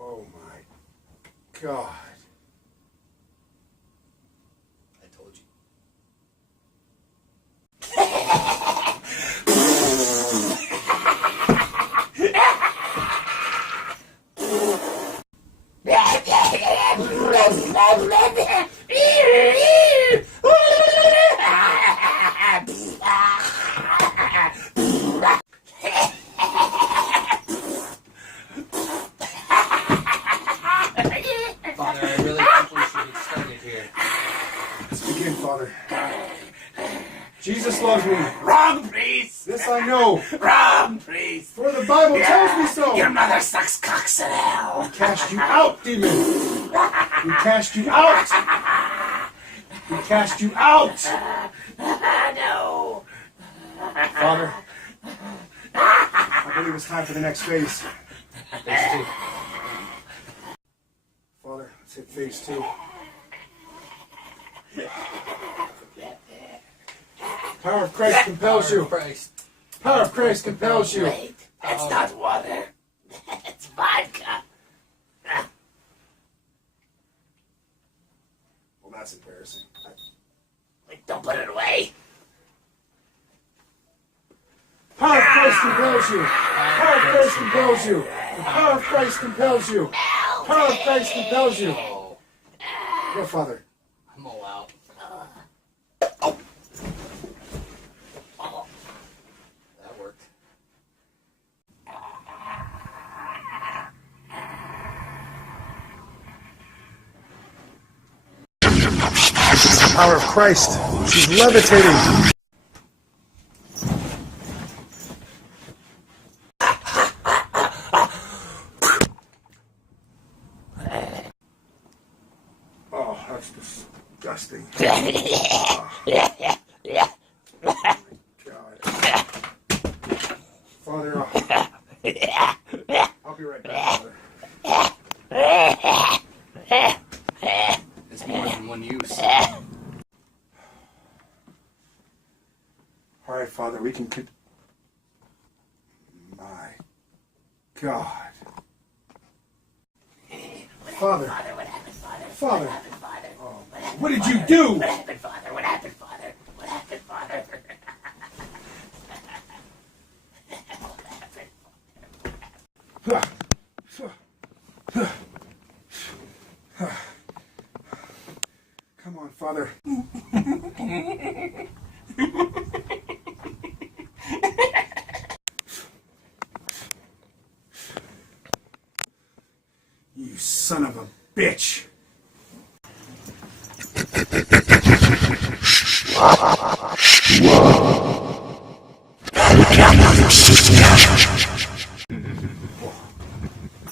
Oh my God. I told you. Father, I really think we should get started here. Let's begin, Father. Jesus loves me. Wrong, priest! This I know. Wrong, priest! For the Bible tells me so. Your mother sucks cocks in hell! Cast you out, demon. We cast you out. We cast you out. No! Father, I believe it's time for the next phase. Phase 2. Father, let's hit phase 2. Power of Christ compels you. Christ. Power of Christ compels you. Wait, that's not water. It's vodka. Well, that's embarrassing. Wait, don't put it away. Power of Christ compels you. Power of Christ compels you. The power of Christ compels you. Power of Christ compels you. Oh, Go, Father. I'm all out. That worked. Power of Christ. She's levitating. Oh, that's disgusting. God. Father, I'll be right back, Father. It's more than one use. All right, Father, we can. My God. Father. Father, what happened, Father? Father. What happened, Father? What happened, What did you Father? do? What happened, Father? What happened, Father? What happened, Father? What happened? Come on, Father. You son of a bitch.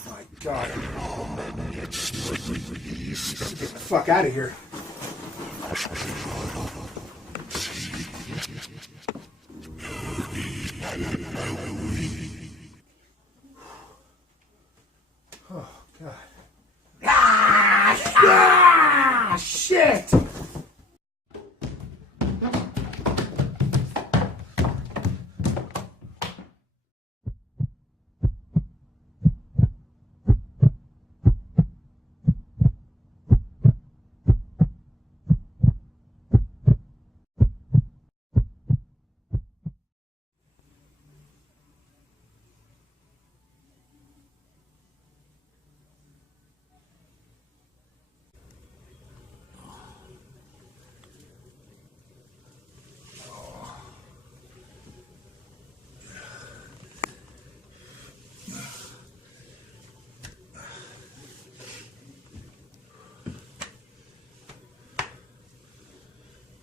My God. Get the fuck out of here. Oh, God. Ah, shit!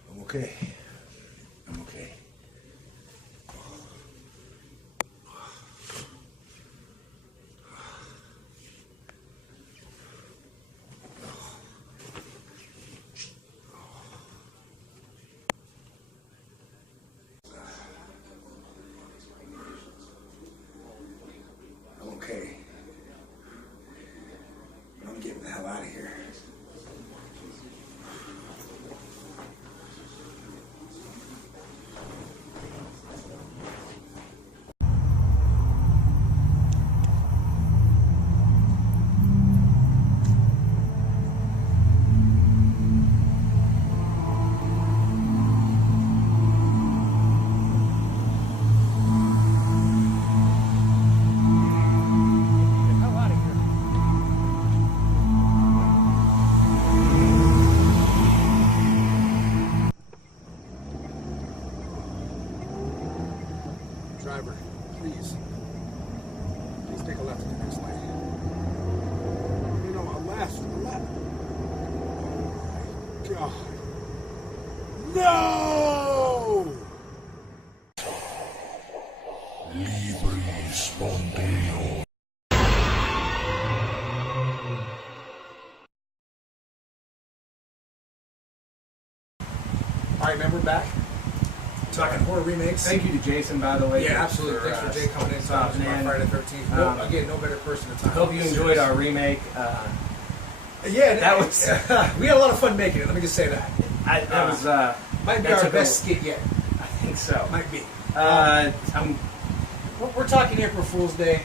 I'm okay. I'm okay. Driver, please take a left at the next light. A left. Oh my God. No! Liberi spontaneo. Alright, man, we're back. Talking horror remakes. Thank you to Jason, by the way. Yeah, absolutely. Thanks for Jay coming in. Stopping in. Friday the 13th. Again, no better person to talk. Hope you enjoyed our remake. Yeah, that was. We had a lot of fun making it. Let me just say that. That was. Might be our best skit yet. I think so. Might be. We're talking April Fool's Day.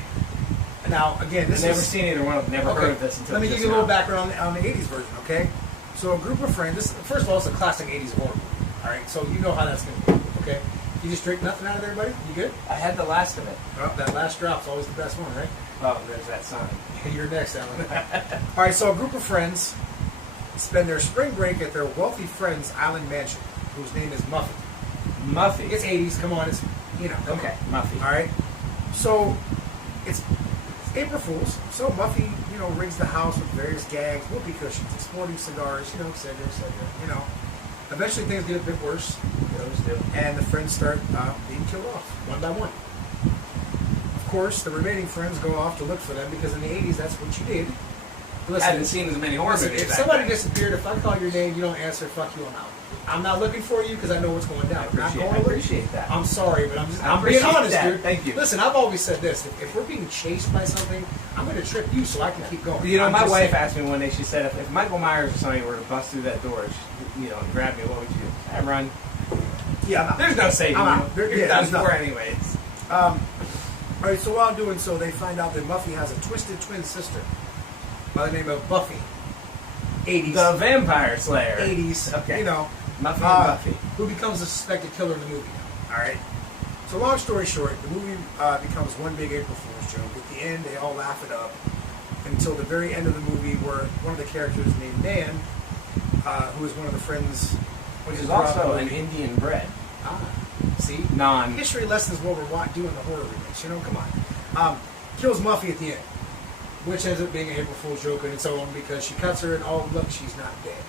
Now, again, this I've never is... seen either one of them. Never heard of this until Let me just give you a little now. background on the 80s version, okay? So a group of friends... First of all, it's a classic 80s horror movie. All right, so you know how that's going to be, okay? You just drink nothing out of there, buddy? You good? I had the last of it. Well, that last drop's always the best one, right? Oh, there's that sign. You're next, Alan. All right, so a group of friends spend their spring break at their wealthy friend's island mansion, whose name is Muffy. Muffy. It's 80s. Come on, it's Okay, Muffy. All right. So it's April Fool's. So Muffy, rigs the house with various gags, whoopee cushions, exploding cigars, et cetera, et cetera. Eventually things get a bit worse. Those do. And the friends start being killed off one by one. Of course, the remaining friends go off to look for them because in the 80s, that's what you did. I haven't seen as many horror movies. If somebody disappeared, if I call your name, you don't answer, fuck you, I'm out. I'm not looking for you because I know what's going down. I appreciate that. I'm sorry, but I'm being appreciate honest, that. dude. Thank you. Listen, I've always said this. If we're being chased by something, I'm going to trip you so I can keep going. My wife asked me one day, she said, if Michael Myers or somebody were to bust through that door, and grab me, what would you do? I'd run. Yeah, I'm out. There's no saving I'm you. out. You're done for anyways. All right, so while doing so, they find out that Muffy has a twisted twin sister by the name of Buffy. 80s. The Vampire Slayer. 80s. Okay. Muffy and Buffy. Who becomes the suspected killer in the movie now. All right. So long story short, the movie becomes one big April Fool's joke. At the end, they all laugh it up until the very end of the movie where one of the characters named Dan, who is one of the friends... Which is also an Indian bread. See? Non. History lessons what we're doing the horror remakes. Come on. Kills Muffy at the end. Which ends up being an April Fool's joke in its own because she cuts her and look, she's not dead.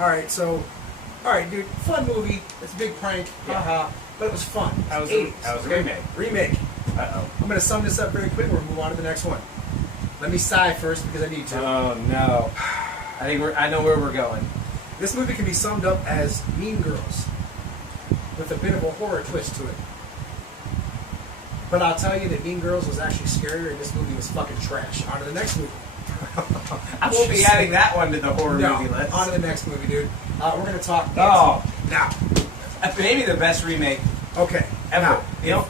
Alright, dude, fun movie. It's a big prank. Haha. But it was fun. That was 80s. a remake. Remake. Uh-oh. I'm going to sum this up very quick. We'll move on to the next one. Let me sigh first because I need to. Oh, no. I know where we're going. This movie can be summed up as Mean Girls with a bit of a horror twist to it. But I'll tell you that Mean Girls was actually scarier and this movie was fucking trash. On to the next movie. I won't be adding that one to the horror movie list. On to the next movie, dude. We're going to talk... Oh. Now. Maybe the best remake Okay. ever. Now,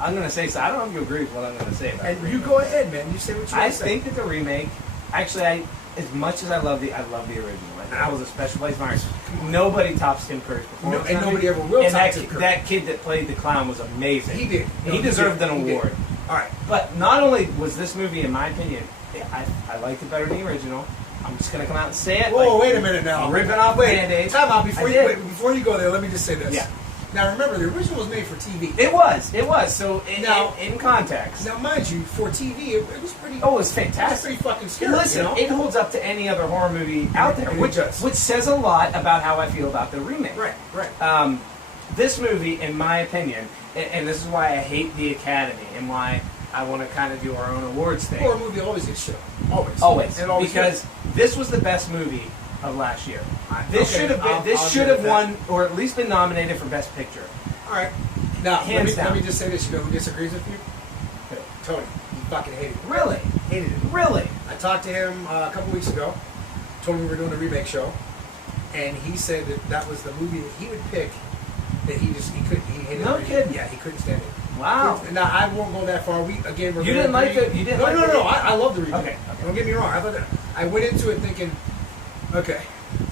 I'm going to say so. I don't know if you agree with what I'm going to say about and the you remake. go ahead, man. You say what you want I to say. think that the remake... Actually, as much as I love the original. That was a special place. Myers. Nobody tops Tim Curry's performance. And nobody ever will and top Tim Curry. that kid that played the clown was amazing. He did. He deserved an award. All right. But not only was this movie, in my opinion, I liked it better than the original. I'm just going to come out and say it. Whoa, wait a minute now. Ripping off Band-Aids. Time out. Before you go there, let me just say this. Yeah. Now, remember, the original was made for TV. It was. So, Now- in context. Now, mind you, for TV, it was pretty... Oh, it was It was fantastic. pretty fucking scary, Listen, it holds up to any other horror movie out there, And it which does. says a lot about how I feel about the remake. Right. This movie, in my opinion, and this is why I hate the Academy and why I want to kind of do our own awards thing. Horror movie always gets shit. Always. Always. It always Because this was the best movie of last year. This Okay, should have been. I'll This should agree have with won, or at least been nominated for Best Picture. All right. Now, Hands let down. me just say this. You know who disagrees with you? Tony. He fucking hated it. Really? Hated it. Really? I talked to him a couple weeks ago. Told him we were doing a remake show, and he said that was the movie that he would pick. That he hated. No it. kidding. Yeah, he couldn't stand it. Wow. Now I won't go that far. You didn't like it? You didn't No, like no, it? no. I love the remake. Okay. Don't get me wrong. I went into it thinking, okay,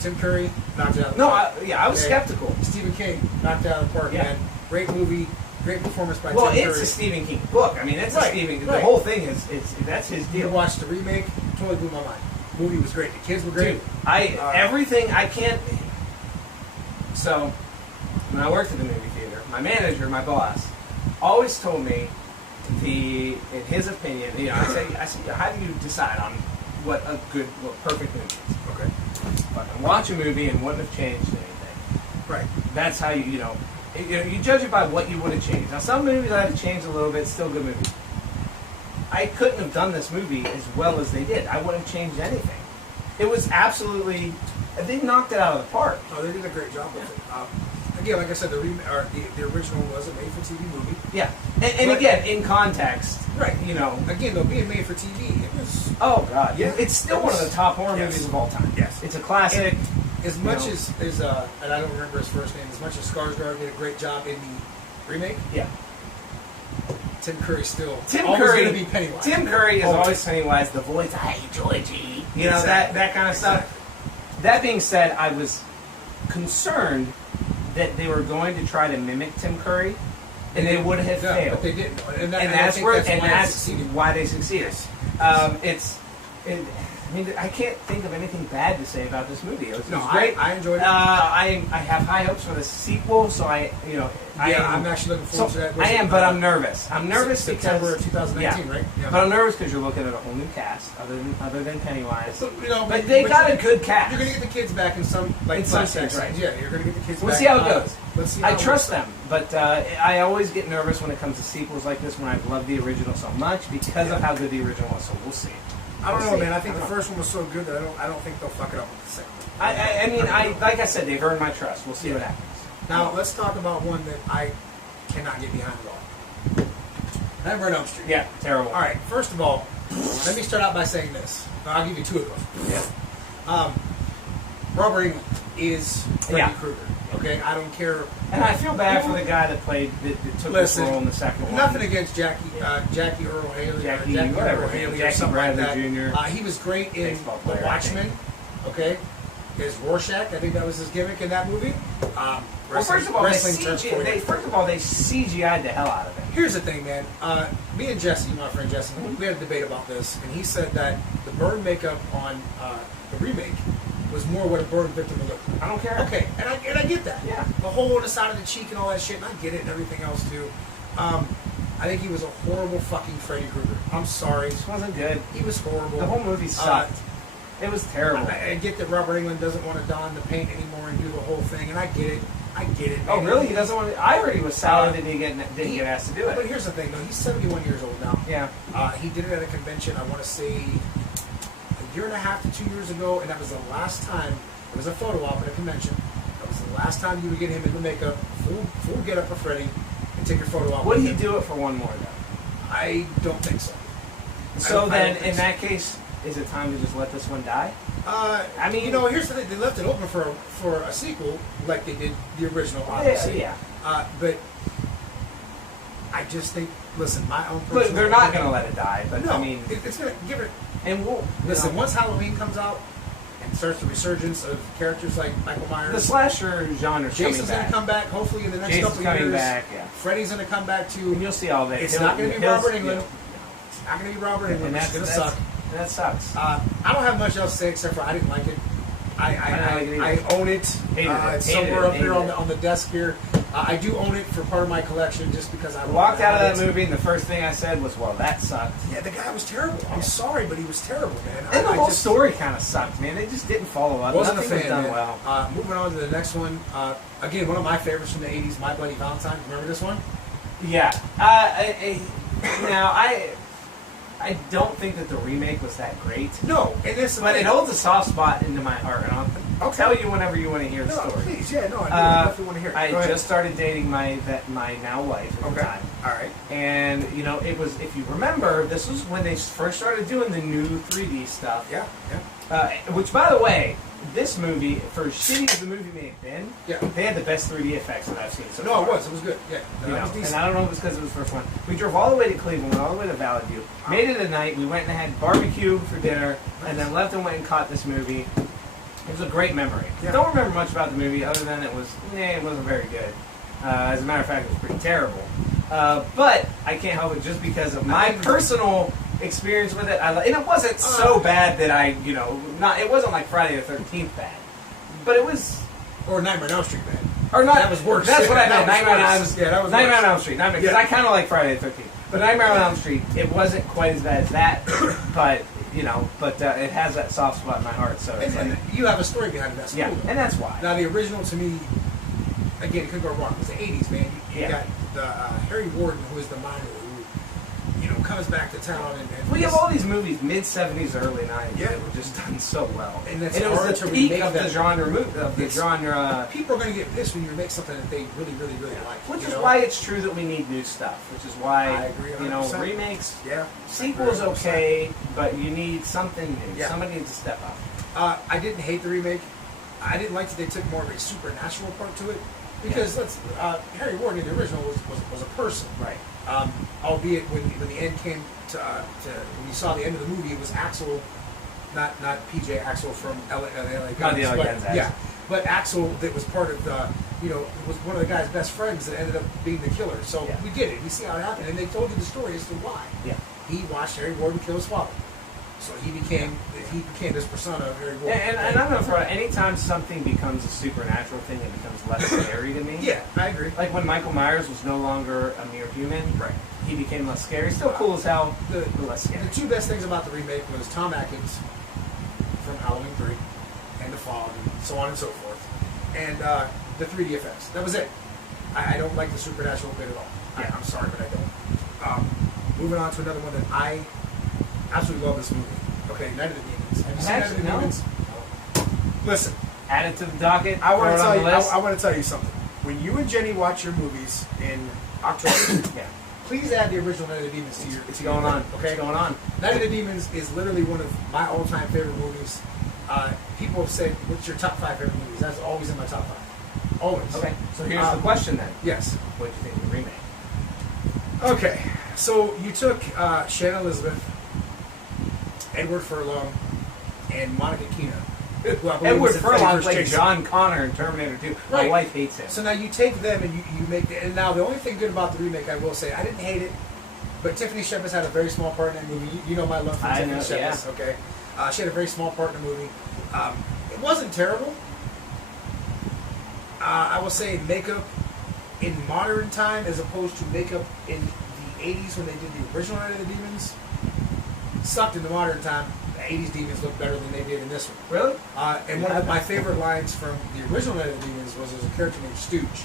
Tim Curry knocked it out of the No, park. I was Okay. skeptical. Stephen King knocked it out of the park, Yeah. man. Great movie, great performance by Well, Tim it's Curry. a Stephen King book. I mean, it's a Right, Stephen. right. The whole thing is that's his You deal. watched the remake, totally blew my mind. Movie was great. The kids were great. Dude, everything I can't. So, when I worked at the movie theater, my manager, my boss, always told me in his opinion, I say, how do you decide on what perfect movie is? Okay. Fucking watch a movie and wouldn't have changed anything. Right. That's how you judge it by what you would have changed. Now, some movies I had to change a little bit, still good movies. I couldn't have done this movie as well as they did. I wouldn't have changed anything. It was absolutely, they knocked it out of the park. Oh, they did a great job with it. Again, like I said, the original was a made-for-TV movie. Yeah, and again, in context, right? Again, though, being made for TV, it was. Oh God, yeah, it's still one of the top horror movies of all time. Yes, it's a classic. And as much as and I don't remember his first name, as much as Skarsgård did a great job in the remake. Yeah. Tim Curry's still Tim always Curry. Gonna be Pennywise. Tim Curry is always Pennywise, the voice. Hey, Georgie. That kind of stuff. That being said, I was concerned that they were going to try to mimic Tim Curry, and they would have failed. But they didn't, and that's why they succeeded. Yes. I mean, I can't think of anything bad to say about this movie. It was great. I enjoyed it. I have high hopes for the sequel, so I'm actually looking forward to that. I am, but I'm nervous. I'm nervous September because 2019, right? Yeah. But I'm nervous because you're looking at a whole new cast, other than Pennywise. But they got a good cast. You're gonna get the kids back in some scenes, right? Yeah, you're gonna get the kids. We'll back. see how it goes. Let's see. How I trust them, but I always get nervous when it comes to sequels like this when I've loved the original so much because of how good the original was. So we'll see. I don't know, man. I think the first one was so good that I don't think they'll fuck it up with the second one. I mean, like I said, they've earned my trust. We'll see what happens. Now, let's talk about one that I cannot get behind at all. Nightmare on Elm Street. Yeah, terrible. All right, first of all, let me start out by saying this. I'll give you two of those. Yeah. Robert Englund is Freddy Krueger. Okay, I don't care. And I feel bad for the guy that took this role in the second one. Nothing against Jackie Earl Haley, Jackie Earl Haley, or something Bradley like that. Jr. He was great in Baseball The player, Watchmen. Okay, as Rorschach, I think that was his gimmick in that movie. Well, first of all, they CGI'd the hell out of it. Here's the thing, man. Me and Jesse, my friend Jesse, we had a debate about this, and he said that the burn makeup on the remake was more what a burn victim would look like. I don't care. Okay, and I get that. Yeah. The hole in the side of the cheek and all that shit, and I get it and everything else too. I think he was a horrible fucking Freddy Krueger. I'm sorry. This wasn't good. He was horrible. The whole movie sucked. It was terrible. I get that Robert Englund doesn't want to don the paint anymore and do the whole thing, and I get it. Oh, really? He doesn't want to? I heard he was sour that he didn't get asked to do it. But here's the thing, though. He's 71 years old now. Yeah. He did it at a convention, I want to say, a year and a half to 2 years ago, and that was the last time. It was a photo op at a convention. That was the last time you would get him in the makeup, full get up for Freddy, and take your photo op. Would he do it for one more, though? I don't think so. So then, in that case, is it time to just let this one die? I mean, here's the thing. They left it open for a sequel, like they did the original, obviously. Yeah. But I just think, listen, my own personal... Look, they're not going to let it die, but no, I mean... it's going to give it... And we'll... Listen, once Halloween comes out and starts the resurgence of characters like Michael Myers... The slasher genre's Jason's going to come back, hopefully, in the next couple of years. Back, yeah. Freddy's going to come back, too. And you'll see all that. It's not going to be Robert Englund. No. It's not going to be Robert Englund. And It's going to suck. That sucks. I don't have much else to say except for I didn't like it. I own it. It's somewhere up here on the desk here. I do own it for part of my collection just because I walked out of that movie and the first thing I said was, "Well, that sucked." Yeah, the guy was terrible. I'm sorry, but he was terrible, man. And the whole story kind of sucked, man. They just didn't follow up. Wasn't Nothing a fan, was done man. well. Moving on to the next one. Again, one of my favorites from the '80s, My Bloody Valentine. Remember this one? Yeah. Now I don't think that the remake was that great. No, and but it holds a soft spot into my heart, and I'll tell you whenever you want to hear the story. Please, yeah, no, I definitely want to hear it. I just started dating my now wife at the time. All right. And it was, if you remember, this was when they first started doing the new 3D stuff. Yeah. Which, by the way, this movie, for as shitty as the movie may have been, they had the best 3D effects that I've seen so far. No, it was good. Yeah, it was decent. And I don't know if it was because it was the first one. We drove all the way to Cleveland, went all the way to Valley View, made it a night. We went and had barbecue for dinner, and then left and went and caught this movie. It was a great memory. Yeah. Don't remember much about the movie other than it wasn't very good. As a matter of fact, it was pretty terrible. But I can't help it just because of my personal experience with it. And it wasn't so bad that it wasn't like Friday the 13th bad, but it was. Or Nightmare on Elm Street bad. Or not. That was worse. That's what I That meant. was Nightmare on worse. Elm Street. Yeah, that was Nightmare on worse. Elm Street. Because Yeah. I kind of like Friday the 13th. But Nightmare on Elm Street, it wasn't quite as bad as that. But, it has that soft spot in my heart. So it's And you have a story behind it. That's yeah, cool. Though. and that's why. Now the original to me, again, it could go wrong. It was the '80s, man. You Yeah. got the Harry Warden, who is the miner, who comes back to town and We have all these movies, mid 70s, early 90s, Yeah. that were just done so well. And it's it was hard the to peak remake of the that. genre. People are going to get pissed when you make something that they really, really, really like. Which you is know? why it's true that we need new stuff. Which is why I agree 100%. remakes, Yeah. sequels 100%. okay, but you need something new. Yeah. Somebody needs to step up. I didn't hate the remake. I didn't like that they took more of a supernatural part to it because Harry Warden in the original was a person. Right. Albeit when the end came to when you saw the end of the movie, it was Axel, not PJ Axel from LA Not the LA but, Guns, yeah, but Axel that was part of the was one of the guy's best friends that ended up being the killer. So Yeah. we get it. We see how it happened, and they told you the story as to why. Yeah. He watched Harry Warden kill his father, so he became this persona of Harry Warden. And I'm going to throw out, anytime something becomes a supernatural thing, it becomes less scary to me. Yeah, I agree. Like when Michael Myers was no longer a mere human, Right. he became less scary. Still cool as hell, The, but less scary. the two best things about the remake was Tom Atkins from Halloween 3 and The Fog and so on and so forth, and the 3D effects. That was it. I don't like the supernatural bit at all. Yeah. I'm sorry, but I don't. Moving on to another one that I absolutely love this movie. Okay, Night of the Demons. Have you seen Night of the No. Demons? Listen, Add it to the docket. I want throw to it tell on you. the list. I want to tell you something. When you and Jenny watch your movies in October, Yeah. please add the original Night of the Demons to your. What's going on? Okay, What's going on? Night of the Demons is literally one of my all-time favorite movies. People have said, "What's your top 5 favorite movies?" That's always in my top 5. Always. Okay, so here's the question then. Yes. What do you think of the remake? Okay. So you took Shannon Elizabeth, Edward Furlong, and Monica Keena. who I believe Edward was in Freddy Furlong vs. played Jason. John Connor in Terminator 2. My Right. wife hates him. So now you take them and you make and now the only thing good about the remake, I will say, I didn't hate it, but Tiffany Shepard had a very small part in that movie. You know my love for I Tiffany know, Shepard. yeah. Okay, she had a very small part in the movie. It wasn't terrible. I will say makeup in modern time as opposed to makeup in the 80s when they did the original Night of the Demons sucked in the modern time. The 80s demons look better than they did in this one. Really? And one of my favorite lines from the original Night of the Demons was there's a character named Stooge.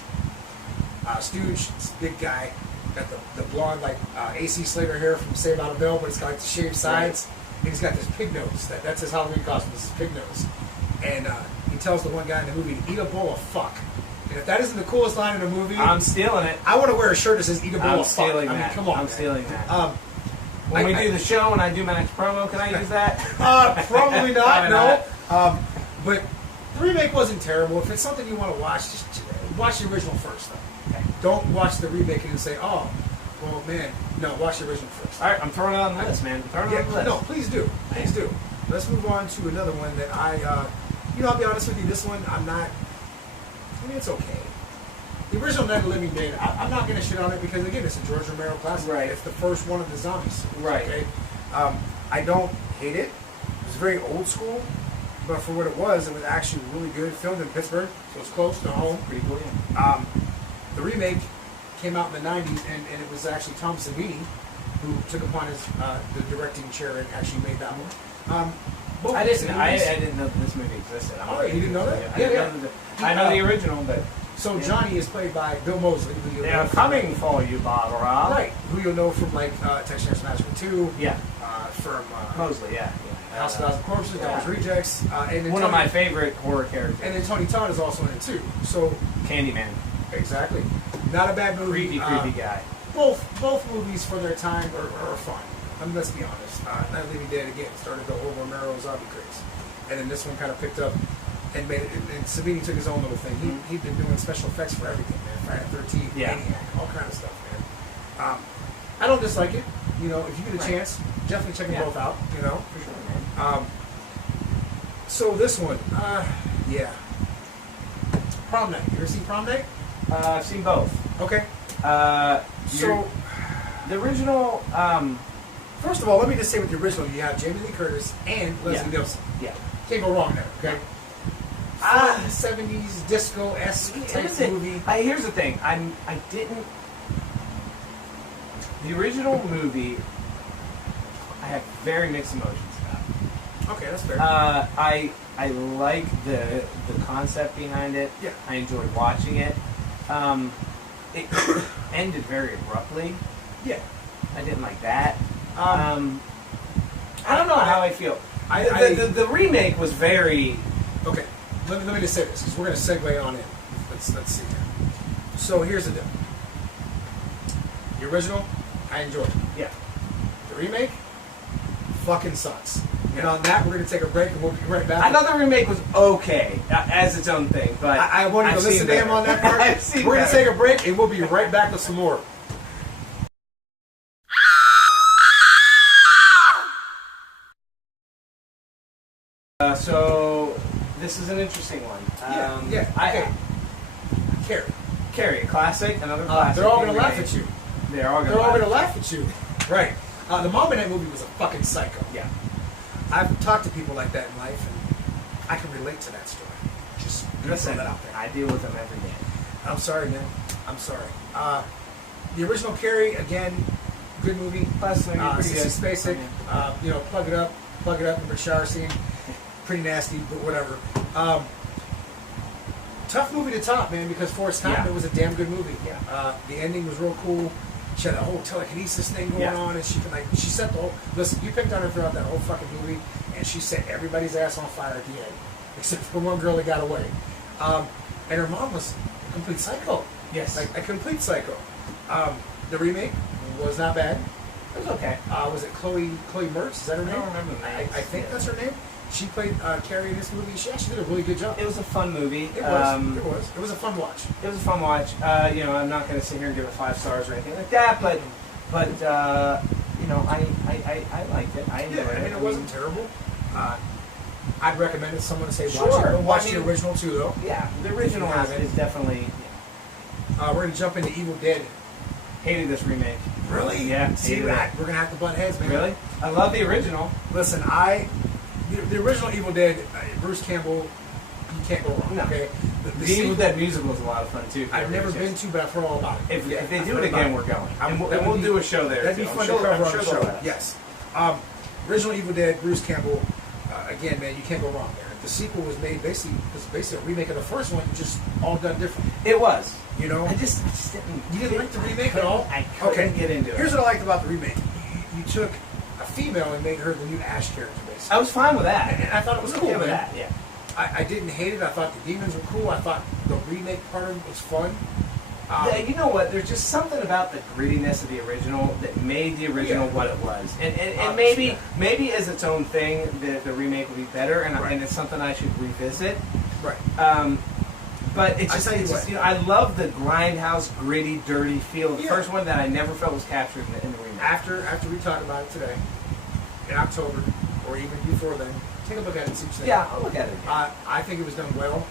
Stooge, this big guy, got the blonde like AC Slater hair from Saved by the Bell, but it's got like the shaved sides, and he's got this pig nose. That's his Halloween costume. This is pig nose, and he tells the one guy in the movie to eat a bowl of fuck. And if that isn't the coolest line in the movie, I'm stealing it. I want to wear a shirt that says "Eat a bowl I'm of fuck." stealing I mean, that. come on, I'm man. stealing that. I- When we do the show and I do my next promo, can I use that? Probably not. Probably No. not. But the remake wasn't terrible. If it's something you want to watch, just watch the original first. Though. Okay. Don't watch the remake and say, "Oh, well, man." No, watch the original first. All right, I'm throwing it on the list, man. I'm throwing it on the list. No, please do. Please do. Let's move on to another one that I'll be honest with you. This one, I mean, it's okay. The original Night of the Living Dead, I'm not going to shit on it because, again, it's a George Romero classic. Right. It's the first one of the zombies. Right. Okay. I don't hate it. It was very old school, but for what it was actually really good. Filmed in Pittsburgh, so it's close to home. Pretty cool, yeah. The remake came out in the 90s, and it was actually Tom Savini who took upon his the directing chair and actually made that one. Both I these didn't movies- know that this movie existed. Oh, you didn't know that? I didn't know that. I know the original, but So Johnny is played by Bill Moseley. Who you'll they're know from- coming for you, Barbara. Right. Who you'll know from like Texas Chainsaw Massacre 2. Yeah, From Mosley. Yeah. House of Thousand Corpses, Devil's yeah. Rejects, and then One of Tony- my favorite horror characters. And then Tony Todd is also in it too. So Candyman. exactly, not a bad movie. Creepy guy. Both movies for their time are fun. I mean, let's be honest. Night of the Living Dead again started the whole Romero zombie craze, and then this one kind of picked up and made it. And Savini took his own little thing. He'd been doing special effects for everything, man. Friday the 13th, Yeah. Maniac, all kind of stuff, man. I don't dislike it. You know, if you get a Right. chance, definitely check them Yeah. both out. You know. For sure, man. So this one, yeah. Prom Night. You ever seen Prom Night? I've seen both. Okay. So So, the original. first of all, let me just say with the original, you have Jamie Lee Curtis and Leslie Yeah. Nielsen. Yeah. Can't go wrong there, okay? 70s disco-esque type Here's the- movie. Here's the thing. I didn't. The original movie, I have very mixed emotions about. Okay, that's fair. I like the concept behind it. Yeah. I enjoyed watching it. It ended very abruptly. Yeah. I didn't like that. Um, I don't know how I feel. The remake was very. Okay, let me just say this because we're going to segue on in. Let's see here. So here's the deal. The original, I enjoyed it. Yeah. The remake, fucking sucks. And on that, we're going to take a break and we'll be right back. I thought the remake was okay as its own thing, but I want you to I've listen seen to him better. on that part. I've seen We're going to better. take a break and we'll be right back with some more. So this is an interesting one. Okay. Carrie, classic, another classic. They're all going to remake. laugh at you. They're all They're all going going to laugh at you. Right. The mom in that movie was a fucking psycho. Yeah. I've talked to people like that in life, and I can relate to that story. Just gonna Listen, throw that out there. I deal with them every day. I'm sorry, man. I'm sorry. The original Carrie, again, good movie. Classic movie, pretty good. Sissy Spacek, plug it up in the shower scene. Pretty nasty, but whatever. Tough movie to top, man, because for its time, Yeah. it was a damn good movie. Yeah. The ending was real cool. She had a whole telekinesis thing going on, and she set the whole. Listen, you picked on her throughout that whole fucking movie, and she set everybody's ass on fire at the end, except for one girl that got away. And her mom was a complete psycho. Yes. Like a complete psycho. The remake was not bad. It was okay. Was it Chloe Mertz? Is that her I name? don't remember the I names. think Yeah. that's her name. She played Carrie in this movie. She actually did a really good job. It was a fun movie. It was. It was a fun watch. It was a fun watch. I'm not going to sit here and give it 5 stars or anything like that, but I liked it. I enjoyed it. It wasn't terrible. I'd recommend it. Someone to say Sure. watch it. Watch I the mean- original too, though. Yeah, the original is definitely. We're gonna jump into Evil Dead. Hated this remake. Really? Yeah. See hated that? it. We're gonna have to butt heads, man. Really? I love the original. Listen, the original Evil Dead, Bruce Campbell, you can't go wrong. No. Okay. The Evil Dead musical is a lot of fun too. I've never been to, but I've heard all about it. If they I've do heard it about again, we're going. And That we'll would do a show there. That'd be too. fun I'm to sure- cover I'm on sure the they'll show. let us. Yes. Original Evil Dead, Bruce Campbell. Again, man, you can't go wrong there. The sequel was basically a remake of the first one, just all done different. It was. You know, I just didn't. you didn't like the remake at all. I couldn't get into it. Here's what I liked about the remake. You took a female and made her the new Ash character, basically. I was fine with that. And I thought it was okay cool, with man. that. Yeah. I didn't hate it. I thought the demons were cool. I thought the remake part of it was fun. Yeah, you know what? There's just something about the grittiness of the original that made the original what it was, and maybe as its own thing, the remake would be better, and it's something I should revisit. Right. But it's I just, tell you what. I love the grindhouse, gritty, dirty feel. The Yeah. first one that I never felt was captured in the remake. After we talk about it today, in October, or even before then, take a look at it and see what you think. Yeah, I'll look at it again. I think it was done well.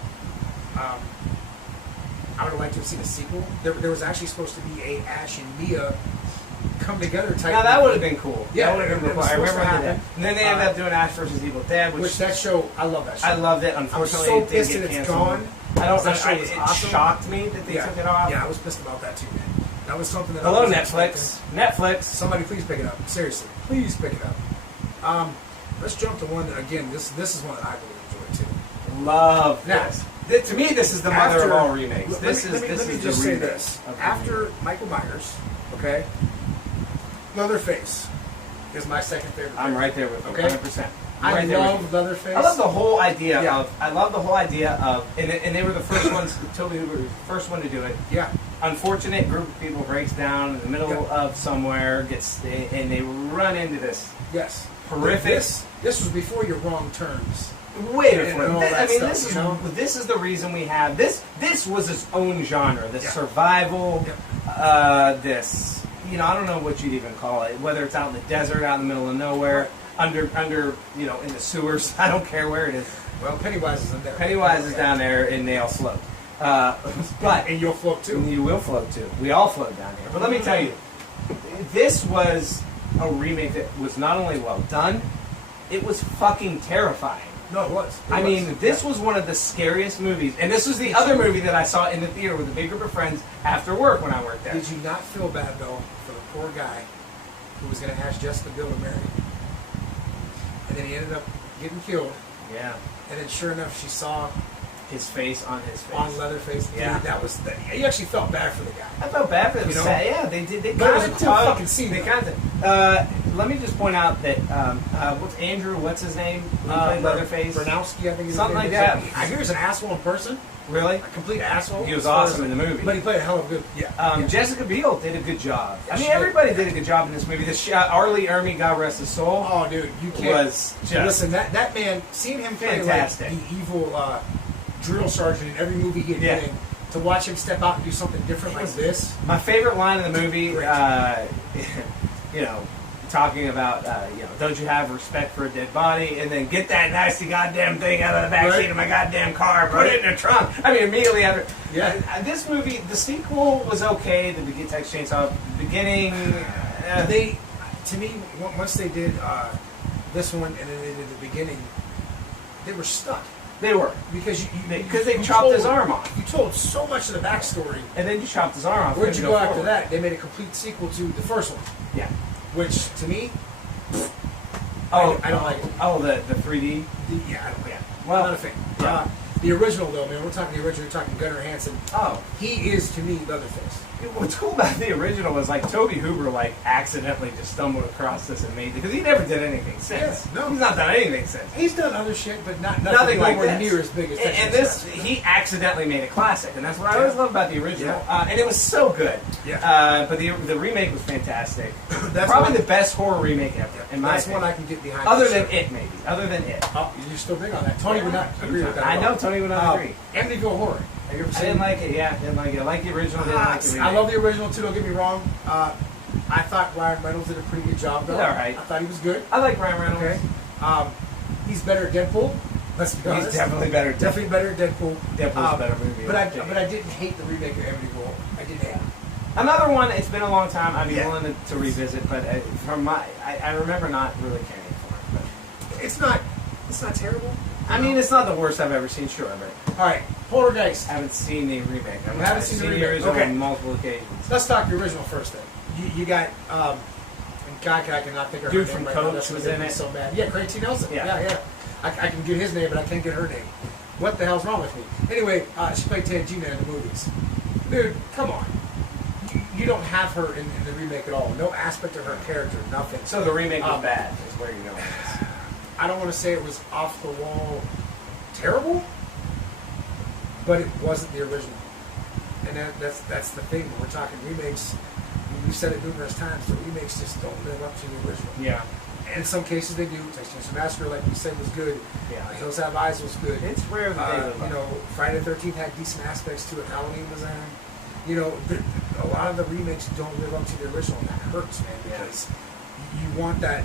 I would have liked to have seen a sequel. There was actually supposed to be a Ash and Mia come together type. Now that would have been cool. Yeah, that would have been it cool. was I remember supposed to that. happen. And then they ended up doing Ash versus Evil Dead, which that show, I love that show. I loved it. I'm Unfortunately, so it did pissed get that it's canceled. gone. I don't. That show was It awesome. shocked me that they took it off. Yeah, I was pissed about that too, man. That was something that I Hello, wasn't Netflix. expecting. Netflix. Somebody please pick it up. Seriously, please pick it up. Let's jump to one that, again, this is one that I really enjoyed too. Love Now, this. To me, this is the mother of all remakes. Let This me is the just say remake this. of the After remake. Michael Myers, okay, Leatherface is my second favorite. I'm right there with you, Okay. 100%. I Right there with you. love Leatherface. I love the whole idea Yeah. of. I love the whole idea of, and they were the first ones. Toby Hooper was the first one to do it. Yeah. Unfortunate group of people breaks down in the middle of somewhere, and they run into this Yes. horrific. This was before your wrong turns. Way and before. all I that mean, stuff, this is the reason we have this. This was its own genre. This Yeah. survival. This. I don't know what you'd even call it. Whether it's out in the desert, out in the middle of nowhere, under in the sewers. I don't care where it is. Well, Pennywise is in there. Pennywise is down there, and they all float. But And you'll float too. you will float too. We all float down here. But let me tell you, this was a remake that was not only well done, it was fucking terrifying. No, it was. I mean, this was one of the scariest movies, and this was the other movie that I saw in the theater with a big group of friends after work when I worked there. Did you not feel bad, though, for the poor guy who was going to ask Jessica Biel to marry him? And then he ended up getting killed. Yeah. And then, sure enough, she saw His face on his face. on Leatherface. Yeah. Dude, that was. You actually felt bad for the guy. I felt bad for them. You know? Yeah, they did. They But it was kind a of cool fucking scene, They though. kind of. Let me just point out that what's Andrew? What's his name? Who played Leatherface. Bernowski, I think. His Something name like is. that. I hear he's an asshole in person. Really? A complete asshole. He was as far awesome as- in the movie. But he played a hell of a good. Yeah. Jessica Biel did a good job. Yeah, I mean, she did. everybody did a good job in this movie. Arlie Ermy, God rest his soul, Oh, dude, you can't. was just Listen, that man, seeing him play fantastic. like the evil drill sergeant in every movie he had Yeah. been in, to watch him step out and do something different like this. My favorite line in the movie, Great. you know, talking about, don't you have respect for a dead body? And then get that nasty goddamn thing out of the backseat Right. of my goddamn car, put it in the trunk. I mean, immediately after. Yeah. This movie, the sequel was okay. The Texas Chainsaw beginning. They, to me, once they did this one and then they did the beginning, they were stuck They were. because They chopped his arm off. You told so much of the backstory. And then you chopped his arm off. Where'd you go after forward. that? They made a complete sequel to the first one, Yeah. which to me, Oh, I don't like it. Oh, the 3D? Yeah, I don't like it. Well, I'm not a fan. yeah. The original, though, man, we're talking the original. We're talking Gunnar Hansen. Oh. He is to me Leatherface. What's cool about the original was like Toby Hooper accidentally just stumbled across this and made it because he never did anything since. Yeah, no. He's not done anything since. He's done other shit, but nothing Nothing like nowhere this. near as big as And Texas this, Chainsaw. he accidentally made a classic, and that's what I always love about the original. Yeah. And it was so good. Yeah. But the remake was fantastic. That's Probably one- the best horror remake ever, in my That's opinion. one I can get behind. Other for than sure. it, maybe. Other than it. Oh, you're still big on that. Tony would not agree with that. I at know all. Tony would not agree. Amityville Horror. Have you ever I seen didn't it? like it. Yeah, didn't like it. I like the original. Didn't like the remake. I love the original too. Don't get me wrong. I thought Ryan Reynolds did a pretty good job, though. He's all right. I thought he was good. I like Ryan Reynolds. Okay. He's better at Deadpool. Let's be honest. He's definitely better. Definitely better at Deadpool. Deadpool's a better movie. But I didn't hate the remake of Amityville. I didn't hate it. Another one. It's been a long time. I'd be Yeah. willing to revisit, but I remember not really caring for it. But. It's not terrible. I mean, it's not the worst I've ever seen, sure, but All right, Poltergeist. I haven't seen the remake. haven't seen the remake. original Okay. on multiple occasions. Let's talk the original first then. You got, and God, I cannot think of her Dude name from right Coach now. That's was gonna in be it. so bad. Yeah, Craig T. Nelson. Yeah. Yeah. I can get his name, but I can't get her name. What the hell's wrong with me? Anyway, she played Tangina in the movies. Dude, come on. You don't have her in the remake at all. No aspect of her character, nothing. So the remake was Um, bad, is where you're going with this. I don't want to say it was off the wall terrible, but it wasn't the original. And that's the thing. When we're talking remakes, we've said it numerous times, the remakes just don't live up to the original. Yeah. And in some cases they do. Texas Chainsaw Massacre, like we said, was good. Yeah. Hills Have Eyes was good. It's rare that they live up. You know, Friday the 13th had decent aspects to it. Halloween was in. You know, a lot of the remakes don't live up to the original, and that hurts, man, because you want that.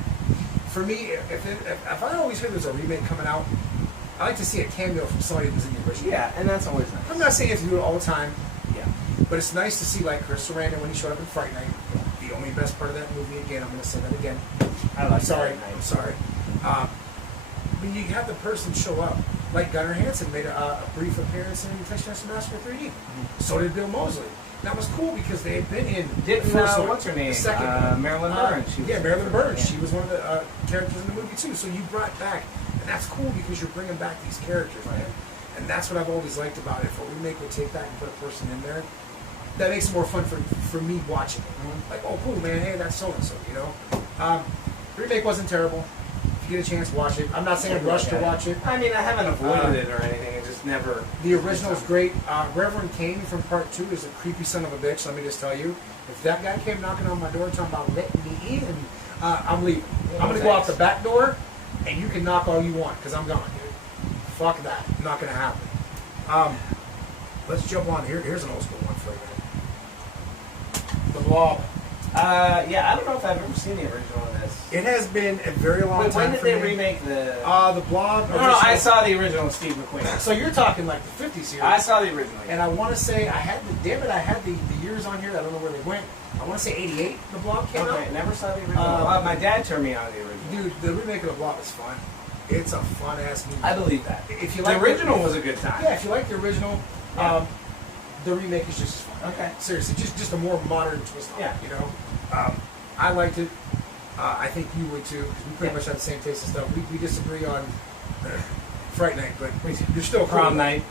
For me, if I always hear there's a remake coming out, I like to see a cameo from somebody that was in the original. Yeah, and that's always nice. I'm not saying you have to do it all the time, Yeah. but it's nice to see, like, Chris Sarandon when he showed up in Fright Night. The only best part of that movie, again, I'm going to say that again. I like Sorry, that. I'm sorry. When you have the person show up, like Gunnar Hansen made a brief appearance in Texas Chainsaw Massacre 3D. So did Bill Moseley. That was cool because they had been in Didn't, the first one, what's her name? the second one. Marilyn Burns. She was- Marilyn Burns. Yeah. She was one of the characters in the movie too. So you brought back, and that's cool because you're bringing back these characters, man. And that's what I've always liked about it. If a remake would take that and put a person in there, that makes it more fun for me watching it. Like, oh, cool, man. Hey, that's so and so. You know, the remake wasn't terrible. If you get a chance, watch it. I'm not saying I'm rushed to watch it. I mean, I haven't avoided it or anything. It just never. The original's great. Reverend Kane from Part 2 is a creepy son of a bitch, let me just tell you. If that guy came knocking on my door talking about letting me in, I'm leaving. I'm going to go out the back door, and you can knock all you want, because I'm gone, dude. Fuck that. Not going to happen. Let's jump on. Here's an old school one for you. The Blob. Yeah, I don't know if I've ever seen the original of this. It has been a very long Wait, time when did for they me. remake the? The Blob. No, I saw the original with Steve McQueen. So you're talking like the 50s here. I saw the original. And I want to say I had the years on here. I don't know where they went. I want to say 88. The Blob came Okay, out. never saw the original. My dad turned me on to the original. Dude, the remake of the Blob is fun. It's a fun ass movie. I believe that. If you The like original was a good time. Yeah, if you like the original, Yeah. the remake is just as fun. Okay. Seriously, just a more modern twist on Yeah. it, you know? I liked it. I think you would too, because we pretty much have the same taste and stuff. We disagree on Fright Night, but you're still cool. Prom night.